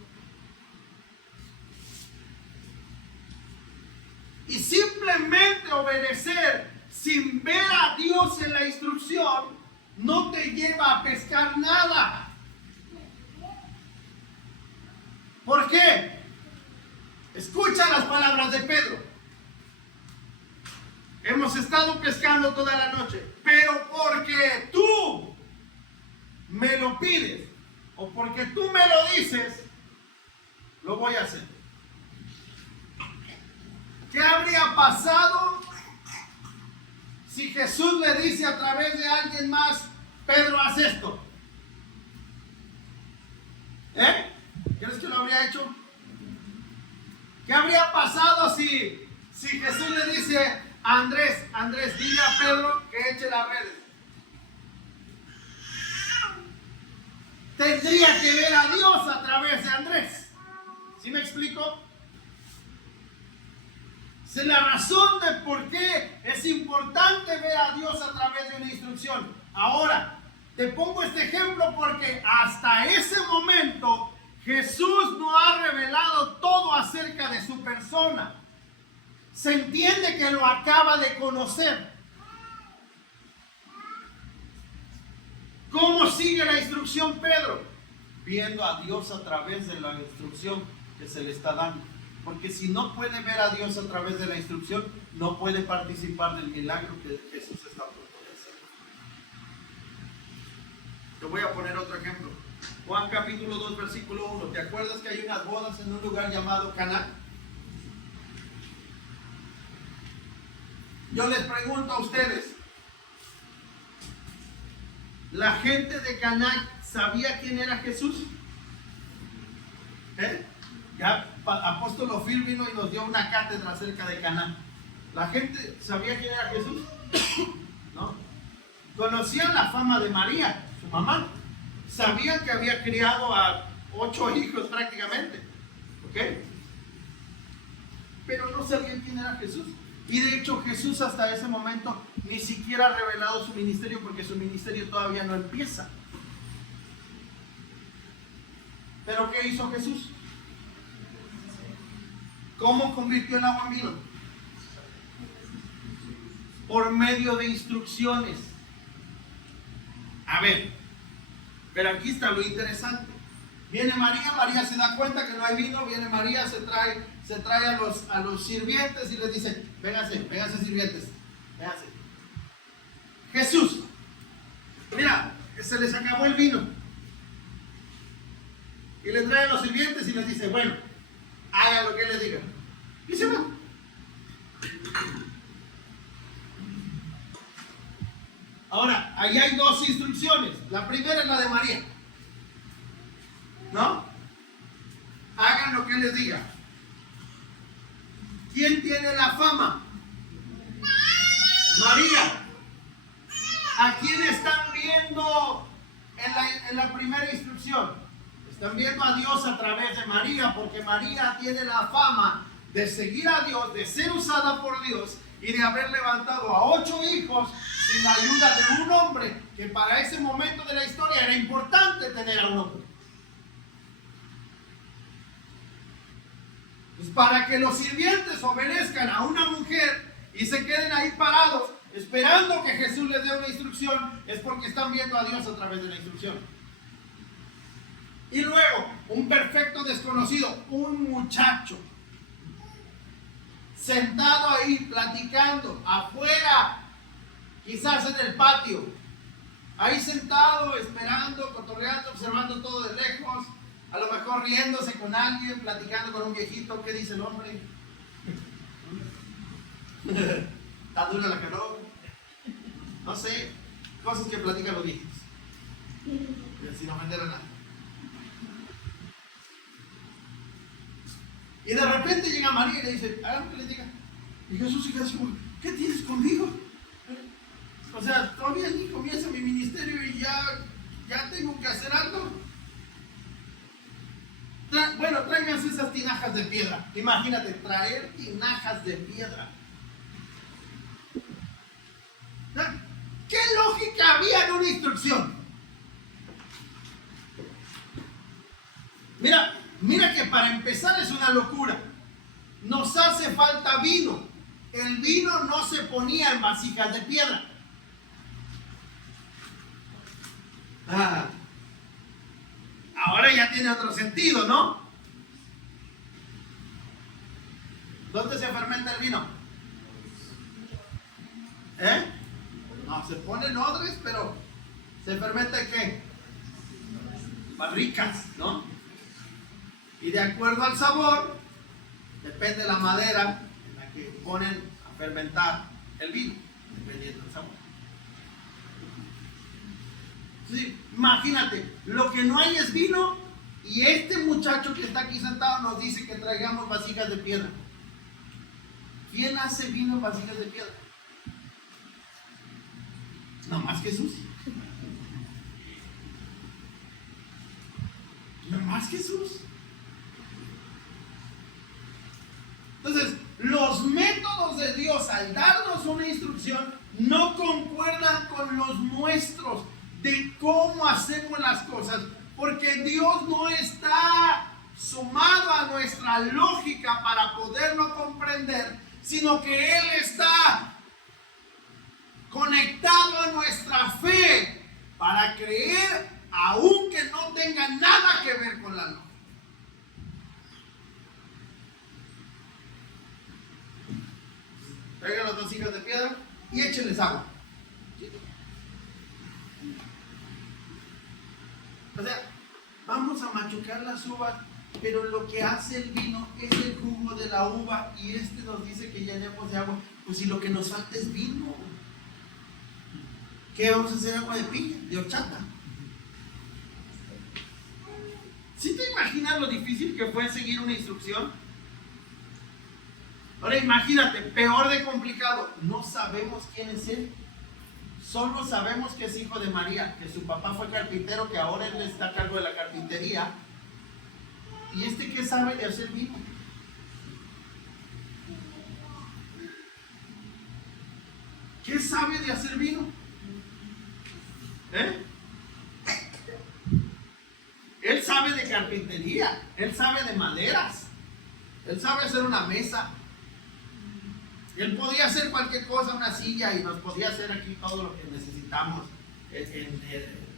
Y simplemente obedecer sin ver a Dios en la instrucción no te lleva a pescar nada. ¿Por qué? Escucha las palabras de Pedro. Hemos estado pescando toda la noche, pero porque tú me lo pides o porque tú me lo dices, lo voy a hacer. ¿Qué habría pasado si Jesús le dice a través de alguien más, Pedro, haz esto? ¿Crees que lo habría hecho? ¿Qué habría pasado si Jesús le dice a Andrés, dile a Pedro que eche las redes? Tendría que ver a Dios a través de Andrés. ¿Sí me explico? Es la razón de por qué es importante ver a Dios a través de una instrucción. Ahora, te pongo este ejemplo porque hasta ese momento Jesús no ha revelado todo acerca de su persona. Se entiende que lo acaba de conocer. ¿Cómo sigue la instrucción Pedro? Viendo a Dios a través de la instrucción que se le está dando. Porque si no puede ver a Dios a través de la instrucción, no puede participar del milagro que Jesús está a punto de hacer. Te voy a poner otro ejemplo. Juan capítulo 2, versículo 1. ¿Te acuerdas que hay unas bodas en un lugar llamado Caná? Yo les pregunto a ustedes, ¿la gente de Caná sabía quién era Jesús? Ya apóstol Ofir vino y nos dio una cátedra acerca de Caná. ¿La gente sabía quién era Jesús? ¿No? Conocían la fama de María, su mamá. Sabían que había criado a 8 hijos prácticamente. ¿Ok? Pero no sabían quién era Jesús. Y de hecho Jesús hasta ese momento ni siquiera ha revelado su ministerio porque su ministerio todavía no empieza. ¿Pero qué hizo Jesús? ¿Cómo convirtió el agua en vino? Por medio de instrucciones. A ver, pero aquí está lo interesante. Viene María, María se da cuenta que no hay vino, viene María, se trae a los sirvientes y les dice, vénganse sirvientes, vénganse. Jesús, mira, se les acabó el vino. Y le trae a los sirvientes y les dice, bueno, haga lo que les diga. Y se va. Ahora, ahí hay 2 instrucciones. La primera es la de María. ¿No? Hagan lo que les diga. ¿Quién tiene la fama? María. ¿A quién están viendo en la primera instrucción? Están viendo a Dios a través de María, porque María tiene la fama de seguir a Dios, de ser usada por Dios y de haber levantado a 8 hijos sin la ayuda de un hombre, que para ese momento de la historia era importante tener a un hombre. Pues para que los sirvientes obedezcan a una mujer y se queden ahí parados esperando que Jesús les dé una instrucción, es porque están viendo a Dios a través de la instrucción. Y luego, un perfecto desconocido, un muchacho, sentado ahí platicando, afuera, quizás en el patio, ahí sentado, esperando, cotorreando, observando todo de lejos, a lo mejor riéndose con alguien, platicando con un viejito. ¿Qué dice el hombre? ¿Está dura la calor? No sé, cosas que platican los viejitos, sin ofender a nadie. Y de repente llega María y le dice, hagan lo que les diga. Y Jesús se queda así como, ¿qué tienes conmigo? O sea, todavía ni comienza mi ministerio y ya tengo que hacer algo. Bueno, tráiganse esas tinajas de piedra. Imagínate, traer tinajas de piedra. ¿Qué lógica cabía en una instrucción. Mira que para empezar es una locura. Nos hace falta vino. El vino no se ponía en vasijas de piedra. Ahora ya tiene otro sentido, ¿no? ¿Dónde se fermenta el vino? No, se pone en odres, pero ¿se fermenta en qué? Barricas, ¿no? Y de acuerdo al sabor, depende de la madera en la que ponen a fermentar el vino, dependiendo del sabor. Sí, imagínate, lo que no hay es vino y este muchacho que está aquí sentado nos dice que traigamos vasijas de piedra. ¿Quién hace vino en vasijas de piedra? No más Jesús. No más Jesús. Entonces, los métodos de Dios al darnos una instrucción no concuerdan con los nuestros de cómo hacemos las cosas, porque Dios no está sumado a nuestra lógica para poderlo comprender, sino que Él está conectado a nuestra fe para creer, aunque no tenga nada que ver con la lógica. Traigan las vasijas de piedra y échenles agua. O sea, vamos a machucar las uvas, pero lo que hace el vino es el jugo de la uva y este nos dice que llenemos de agua. Pues si lo que nos falta es vino, ¿qué vamos a hacer? Agua de piña, de horchata. ¿Sí te imaginas lo difícil que fue seguir una instrucción? Ahora imagínate, peor de complicado, no sabemos quién es él. Solo sabemos que es hijo de María, que su papá fue carpintero, que ahora él está a cargo de la carpintería. ¿Y este qué sabe de hacer vino? ¿Qué sabe de hacer vino? Él sabe de carpintería, él sabe de maderas, él sabe hacer una mesa. Él podía hacer cualquier cosa, una silla, y nos podía hacer aquí todo lo que necesitamos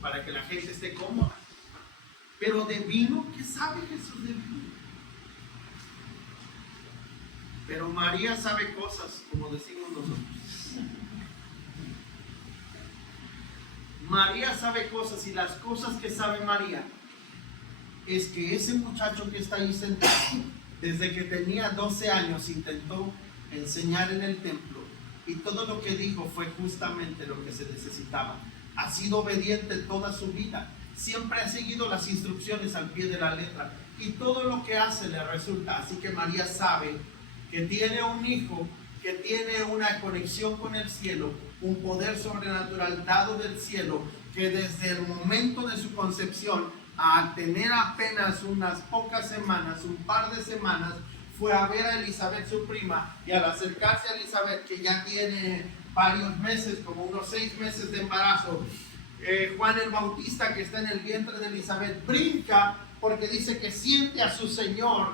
para que la gente esté cómoda. Pero de vino, ¿qué sabe Jesús de vino? Pero María sabe cosas, como decimos nosotros. María sabe cosas, y las cosas que sabe María es que ese muchacho que está ahí sentado, desde que tenía 12 años, intentó enseñar en el templo, y todo lo que dijo fue justamente lo que se necesitaba. Ha sido obediente toda su vida, siempre ha seguido las instrucciones al pie de la letra, y todo lo que hace le resulta. Así que María sabe que tiene un hijo, que tiene una conexión con el cielo, un poder sobrenatural dado del cielo, que desde el momento de su concepción, a tener apenas unas pocas semanas, un par de semanas, fue a ver a Elizabeth, su prima, y al acercarse a Elizabeth, que ya tiene varios meses, como unos 6 meses de embarazo, Juan el Bautista, que está en el vientre de Elizabeth, brinca porque dice que siente a su Señor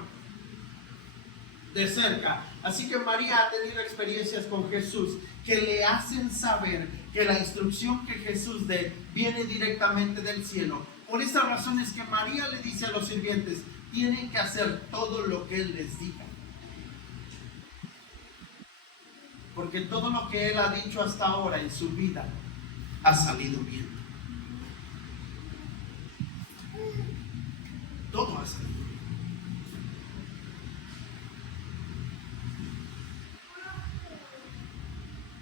de cerca. Así que María ha tenido experiencias con Jesús que le hacen saber que la instrucción que Jesús dé viene directamente del cielo. Por esa razón es que María le dice a los sirvientes: tienen que hacer todo lo que Él les diga. Porque todo lo que Él ha dicho hasta ahora en su vida ha salido bien. Todo ha salido bien.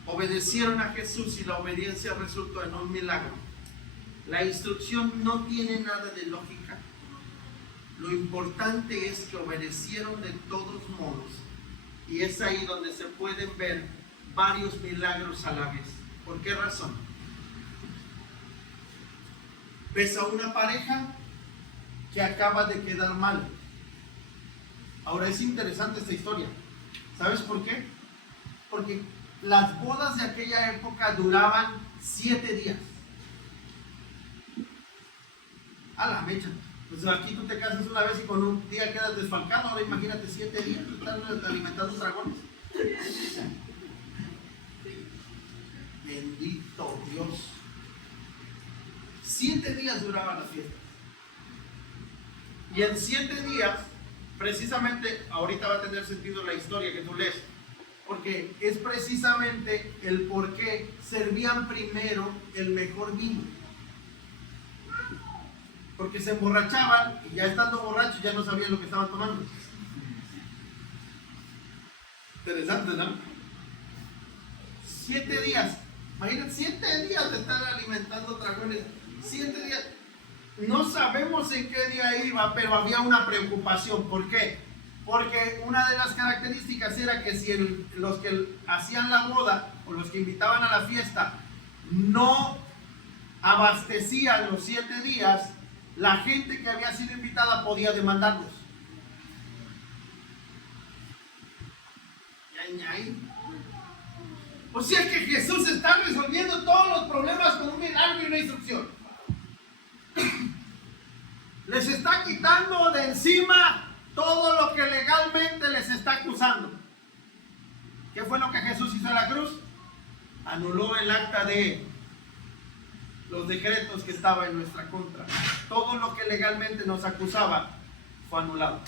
Obedecieron a Jesús y la obediencia resultó en un milagro. La instrucción no tiene nada de lógica. Lo importante es que obedecieron de todos modos, y es ahí donde se pueden ver varios milagros a la vez. ¿Por qué razón? Ves a una pareja que acaba de quedar mal. Ahora es interesante esta historia. ¿Sabes por qué? Porque las bodas de aquella época duraban 7 días. A la mecha. Pues aquí tú te casas una vez y con un día quedas desfalcado. Ahora imagínate 7 días tú estás alimentando dragones. Bendito Dios. 7 días duraba la fiesta. Y en 7 días, precisamente, ahorita va a tener sentido la historia que tú lees, porque es precisamente el por qué servían primero el mejor vino. Porque se emborrachaban y ya estando borrachos ya no sabían lo que estaban tomando. Interesante, ¿no? 7 días. Imagínate, 7 días de estar alimentando dragones. 7 días. No sabemos en qué día iba, pero había una preocupación. ¿Por qué? Porque una de las características era que si los que hacían la boda o los que invitaban a la fiesta no abastecían los 7 días, la gente que había sido invitada podía demandarlos. O sea que Jesús está resolviendo todos los problemas con un milagro y una instrucción. Les está quitando de encima todo lo que legalmente les está acusando. ¿Qué fue lo que Jesús hizo en la cruz? Anuló el acta de los decretos que estaba en nuestra contra. Todo lo que legalmente nos acusaba fue anulado.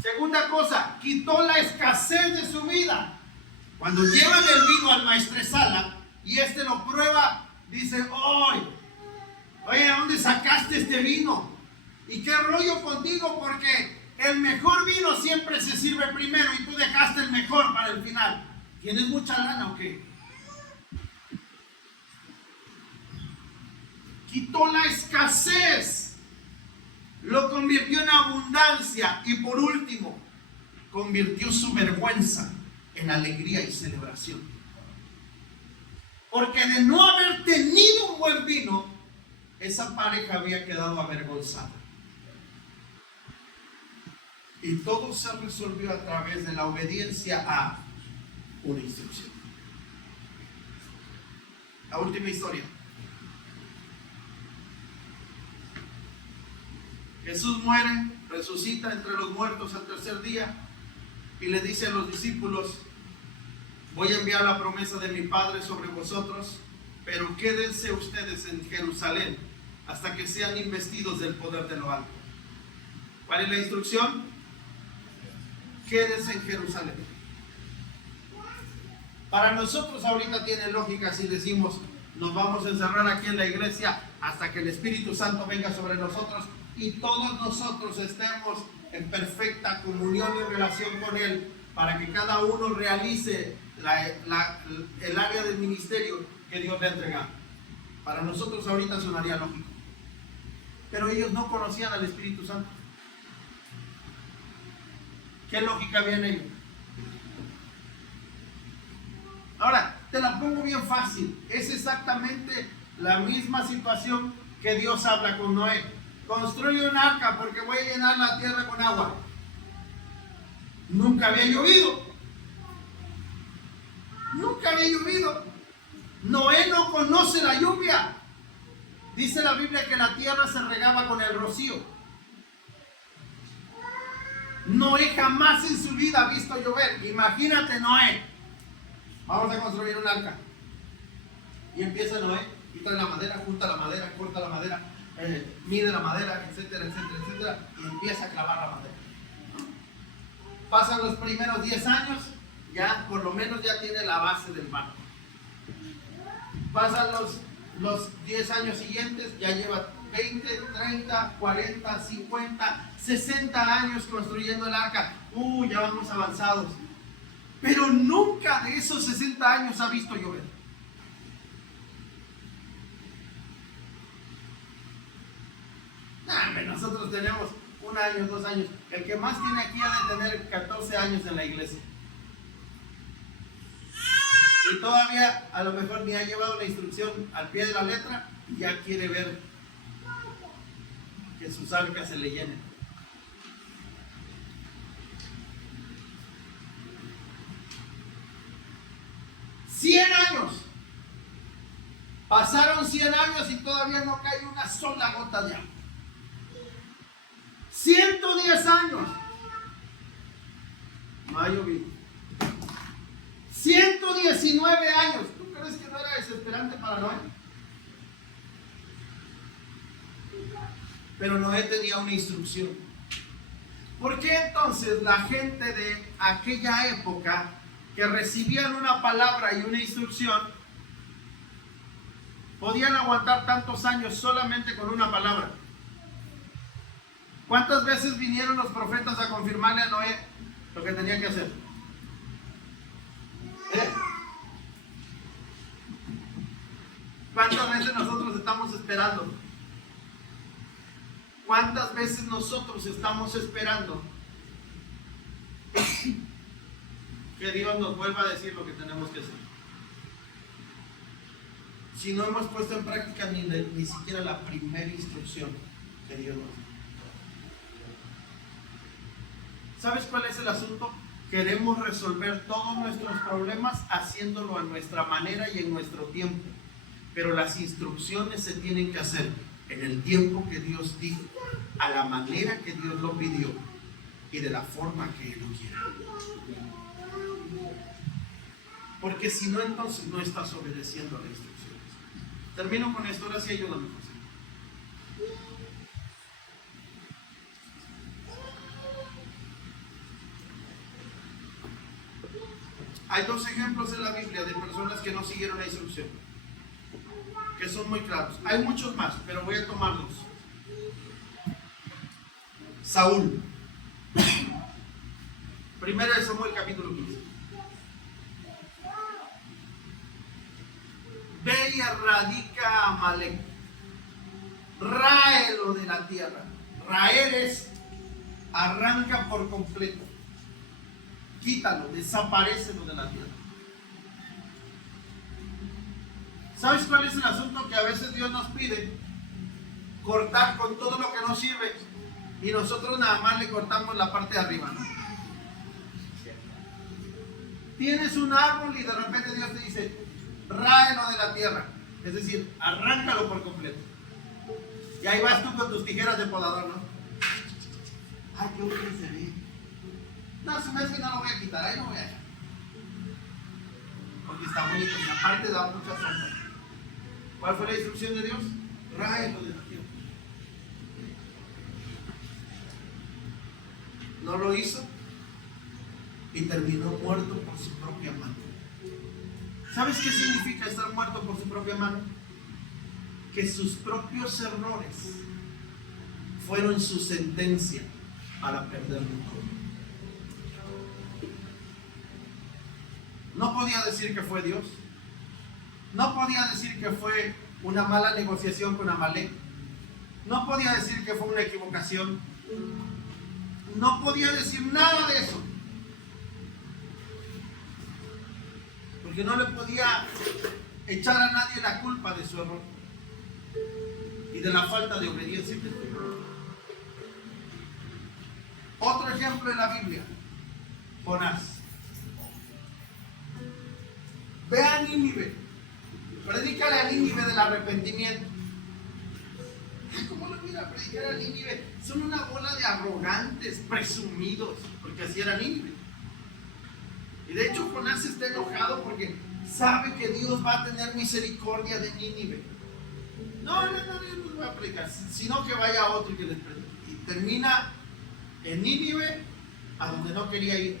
Segunda cosa, quitó la escasez de su vida. Cuando llevan el vino al maestresala y este lo prueba, dice: oye, ¿a dónde sacaste este vino? ¿Y qué rollo contigo? Porque el mejor vino siempre se sirve primero y tú dejaste el mejor para el final. ¿Tienes mucha lana o qué? Quitó la escasez, lo convirtió en abundancia y por último, convirtió su vergüenza en alegría y celebración. Porque de no haber tenido un buen vino, esa pareja había quedado avergonzada. Y todo se resolvió a través de la obediencia a una instrucción. La última historia. Jesús muere, resucita entre los muertos al tercer día y le dice a los discípulos: voy a enviar la promesa de mi Padre sobre vosotros, pero quédense ustedes en Jerusalén hasta que sean investidos del poder de lo alto. ¿Cuál es la instrucción? Quédense en Jerusalén. Para nosotros ahorita tiene lógica si decimos: nos vamos a encerrar aquí en la iglesia hasta que el Espíritu Santo venga sobre nosotros y todos nosotros estemos en perfecta comunión y relación con Él, para que cada uno realice el área del ministerio que Dios le ha entregado. Para nosotros ahorita sonaría lógico, pero ellos no conocían al Espíritu Santo. ¿Qué lógica había en ellos? Ahora, te la pongo bien fácil. Es exactamente la misma situación que Dios habla con Noé. Construye un arca porque voy a llenar la tierra con agua. Nunca había llovido. Nunca había llovido. Noé no conoce la lluvia. Dice la Biblia que la tierra se regaba con el rocío. Noé jamás en su vida ha visto llover. Imagínate Noé: vamos a construir un arca. Y empieza Noé y trae la madera, junta la madera, corta la madera, mide la madera, etcétera, etcétera, etcétera, y empieza a clavar la madera. Pasan los primeros 10 años, ya por lo menos ya tiene la base del barco. Pasan los 10 años siguientes, ya lleva 20, 30, 40, 50, 60 años construyendo el arca. Ya vamos avanzados. Pero nunca de esos 60 años ha visto llover. Nosotros tenemos 1 año, 2 años. El que más tiene aquí ha de tener 14 años en la iglesia. Y todavía a lo mejor ni ha llevado la instrucción al pie de la letra y ya quiere ver que sus arcas se le llenen. ¡100 años! Pasaron 100 años y todavía no cae una sola gota de agua. 110 años. No ha llovido. 119 años. ¿Tú crees que no era desesperante para Noé? Pero Noé tenía una instrucción. ¿Por qué entonces la gente de aquella época que recibían una palabra y una instrucción podían aguantar tantos años solamente con una palabra? ¿Cuántas veces vinieron los profetas a confirmarle a Noé lo que tenía que hacer? ¿Cuántas veces nosotros estamos esperando? ¿Cuántas veces nosotros estamos esperando que Dios nos vuelva a decir lo que tenemos que hacer? Si no hemos puesto en práctica ni siquiera la primera instrucción que Dios nos dio. ¿Sabes cuál es el asunto? Queremos resolver todos nuestros problemas haciéndolo a nuestra manera y en nuestro tiempo. Pero las instrucciones se tienen que hacer en el tiempo que Dios dijo, a la manera que Dios lo pidió y de la forma que Él lo quiera. Porque si no, entonces no estás obedeciendo a las instrucciones. Termino con esto, ahora sí ayúdame, José. Hay dos ejemplos en la Biblia de personas que no siguieron la instrucción, que son muy claros. Hay muchos más, pero voy a tomar dos. Saúl. Primero de Samuel, capítulo 15. Ve y erradica a Amalek. Ráelo de la tierra. Raer es arranca por completo. Quítalo, desaparécelo de la tierra. ¿Sabes cuál es el asunto? Que a veces Dios nos pide cortar con todo lo que nos sirve y nosotros nada más le cortamos la parte de arriba, ¿no? Tienes un árbol y de repente Dios te dice, ráelo de la tierra, es decir, arráncalo por completo. Y ahí vas tú con tus tijeras de podador, ¿no? Ay, qué bonito se ve. No, se me hace que no lo voy a quitar, ahí no voy a dejar. Porque está bonito y aparte da mucha sombra. ¿Cuál fue la instrucción de Dios? Ráelo de la tierra. No lo hizo y terminó muerto por su propia mano. ¿Sabes qué significa estar muerto por su propia mano? Que sus propios errores fueron su sentencia para perderlo todo. No podía decir que fue Dios. No podía decir que fue una mala negociación con Amalek. No podía decir que fue una equivocación. No podía decir nada de eso. Porque no le podía echar a nadie la culpa de su error y de la falta de obediencia que tuvo. Otro ejemplo en la Biblia, Jonás. Ve a Nínive, predícale a Nínive del arrepentimiento. ¿Cómo lo voy a predicar a Nínive? Son una bola de arrogantes, presumidos, porque así era Nínive. Y de hecho Jonás está enojado porque sabe que Dios va a tener misericordia de Nínive. No, yo no voy a predicar, sino que vaya a otro y que les predique. Y termina en Nínive, a donde no quería ir,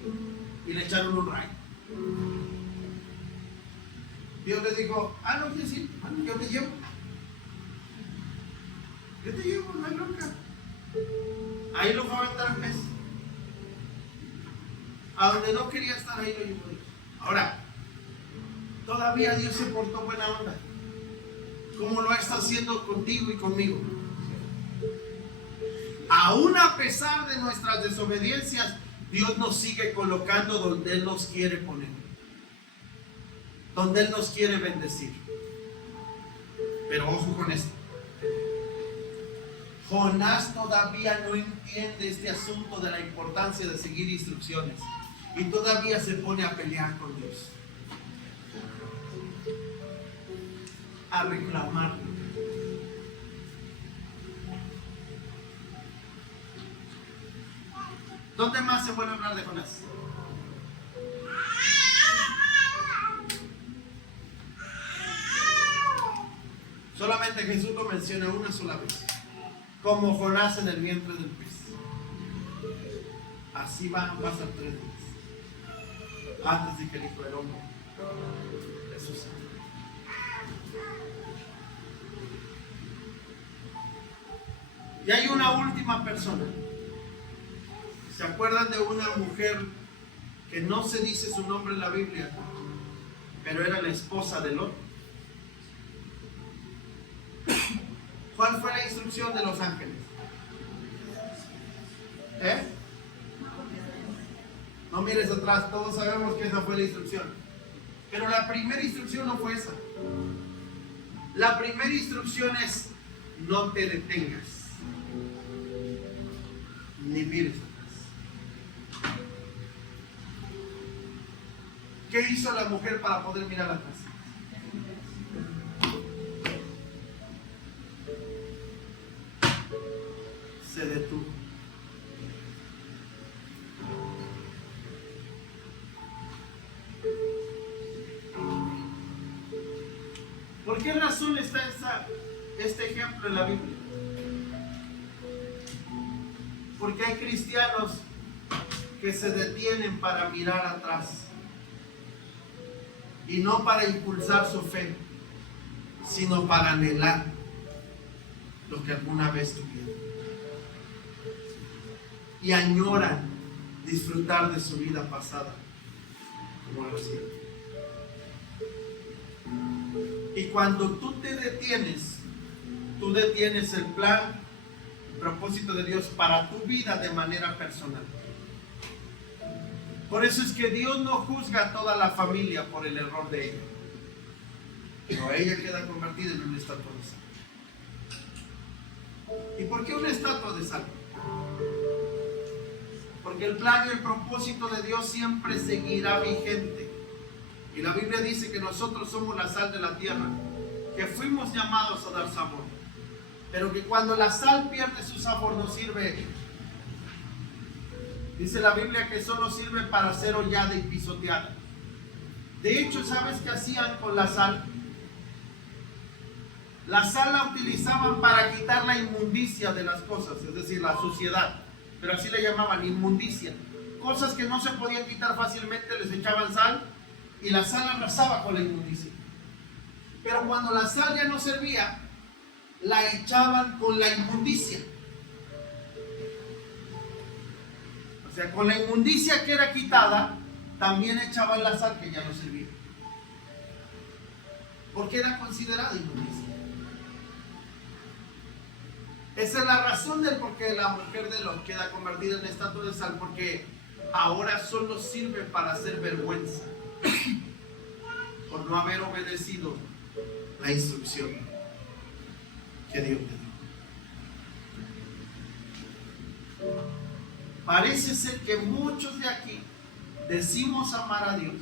y le echaron un rayo. Dios le dijo, no quieres ir, yo te llevo. Yo te llevo, no hay bronca. Ahí lo fue a aventar el pez. A donde no quería estar, ahí lo llevó Dios. Ahora, todavía Dios se portó buena onda, como lo está haciendo contigo y conmigo. Aún a pesar de nuestras desobediencias, Dios nos sigue colocando donde Él nos quiere poner, donde Él nos quiere bendecir. Pero ojo con esto. Jonás todavía no entiende este asunto de la importancia de seguir instrucciones y todavía se pone a pelear con Dios. a reclamar. ¿Dónde más se puede hablar de Jonás? Solamente Jesús lo menciona una sola vez, como Jonás en el vientre del pez. Así va a pasar 3 días antes de que el Hijo del Hombre resucite. Y hay una última persona. ¿Se acuerdan de una mujer que no se dice su nombre en la Biblia, pero era la esposa de Lot? ¿Cuál fue la instrucción de los ángeles? No mires atrás, todos sabemos que esa fue la instrucción. Pero la primera instrucción no fue esa. La primera instrucción es: no te detengas, ni mires atrás. ¿Qué hizo la mujer para poder mirar atrás? Se detuvo. ¿Por qué razón está este ejemplo en la Biblia? Porque hay cristianos que se detienen para mirar atrás y no para impulsar su fe, sino para anhelar lo que alguna vez tuvieron, y añoran disfrutar de su vida pasada como lo hacían. Y cuando tú te detienes, tú detienes el plan, el propósito de Dios para tu vida de manera personal. Por eso es que Dios no juzga a toda la familia por el error de ella, pero ella queda convertida en una estatua de sal. ¿Y por qué una estatua de sal? Porque el plan y el propósito de Dios siempre seguirá vigente. Y la Biblia dice que nosotros somos la sal de la tierra, que fuimos llamados a dar sabor, pero que cuando la sal pierde su sabor no sirve. Dice la Biblia que solo sirve para ser hollada y pisoteada. De hecho, ¿sabes qué hacían con la sal? La sal la utilizaban para quitar la inmundicia de las cosas, es decir, la suciedad, pero así le llamaban inmundicia. Cosas que no se podían quitar fácilmente, les echaban sal y la sal arrasaba con la inmundicia. Pero cuando la sal ya no servía, la echaban con la inmundicia. O sea, con la inmundicia que era quitada, también echaban la sal que ya no servía, porque era considerada inmundicia. Esa es la razón del por qué la mujer de Lot queda convertida en estatua de sal, porque ahora solo sirve para hacer vergüenza por no haber obedecido la instrucción que Dios le dio. Parece ser que muchos de aquí decimos amar a Dios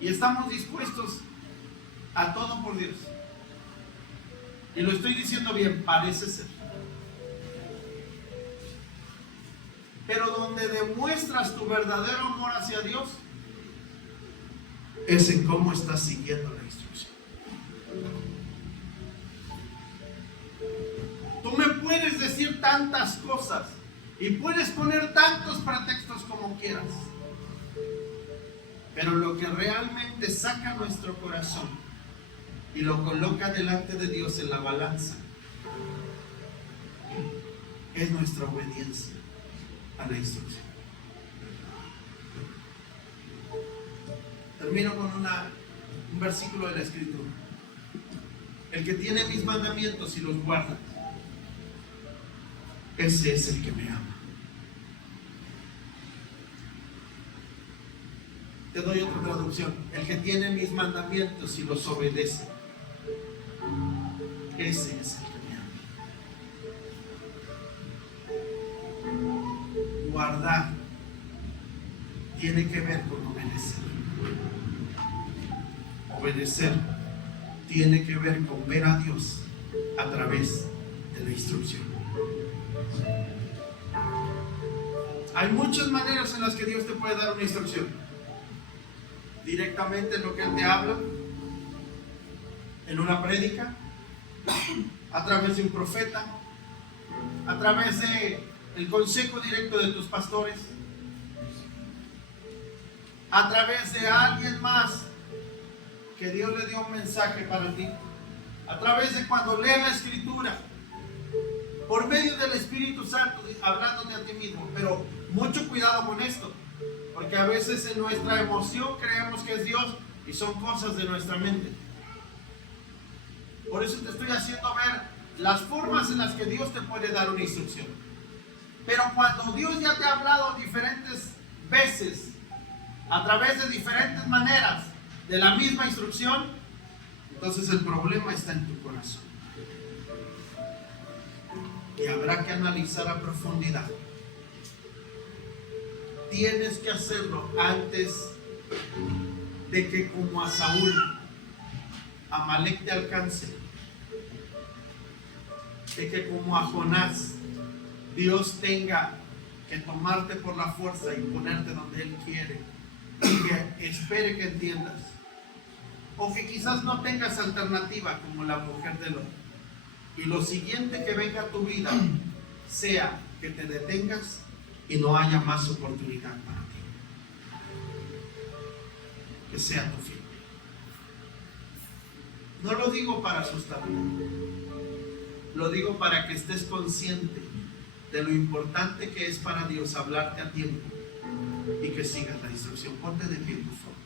y estamos dispuestos a todo por Dios. Y lo estoy diciendo bien, parece ser. Pero donde demuestras tu verdadero amor hacia Dios es en cómo estás siguiendo la instrucción. Tú me puedes decir tantas cosas y puedes poner tantos pretextos como quieras, pero lo que realmente saca nuestro corazón y lo coloca delante de Dios en la balanza es nuestra obediencia a la instrucción. Termino con un versículo de la Escritura. El que tiene mis mandamientos y los guarda, ese es el que me ama. Te doy otra traducción. El que tiene mis mandamientos y los obedece, ese es el que me ama. Guardar tiene que ver con obedecer. obedecer tiene que ver con ver a Dios a través de la instrucción. Hay muchas maneras en las que Dios te puede dar una instrucción. Directamente en lo que Él te habla, en una prédica, a través de un profeta, a través del consejo directo de tus pastores, a través de alguien más que Dios le dio un mensaje para ti, a través de cuando lees la Escritura, por medio del Espíritu Santo, hablándote a ti mismo. Pero mucho cuidado con esto, porque a veces en nuestra emoción creemos que es Dios y son cosas de nuestra mente. Por eso te estoy haciendo ver las formas en las que Dios te puede dar una instrucción. Pero cuando Dios ya te ha hablado diferentes veces, a través de diferentes maneras, de la misma instrucción, entonces el problema está en tu corazón. Y habrá que analizar a profundidad. Tienes que hacerlo antes de que, como a Saúl, Amalek te alcance. De que, como a Jonás, Dios tenga que tomarte por la fuerza y ponerte donde Él quiere. Y que espere que entiendas. O que quizás no tengas alternativa, como la mujer de Lot. Y lo siguiente que venga a tu vida sea que te detengas y no haya más oportunidad para ti. Que sea tu fin. No lo digo para asustarte. Lo digo para que estés consciente de lo importante que es para Dios hablarte a tiempo y que sigas la instrucción. Ponte de pie, por favor.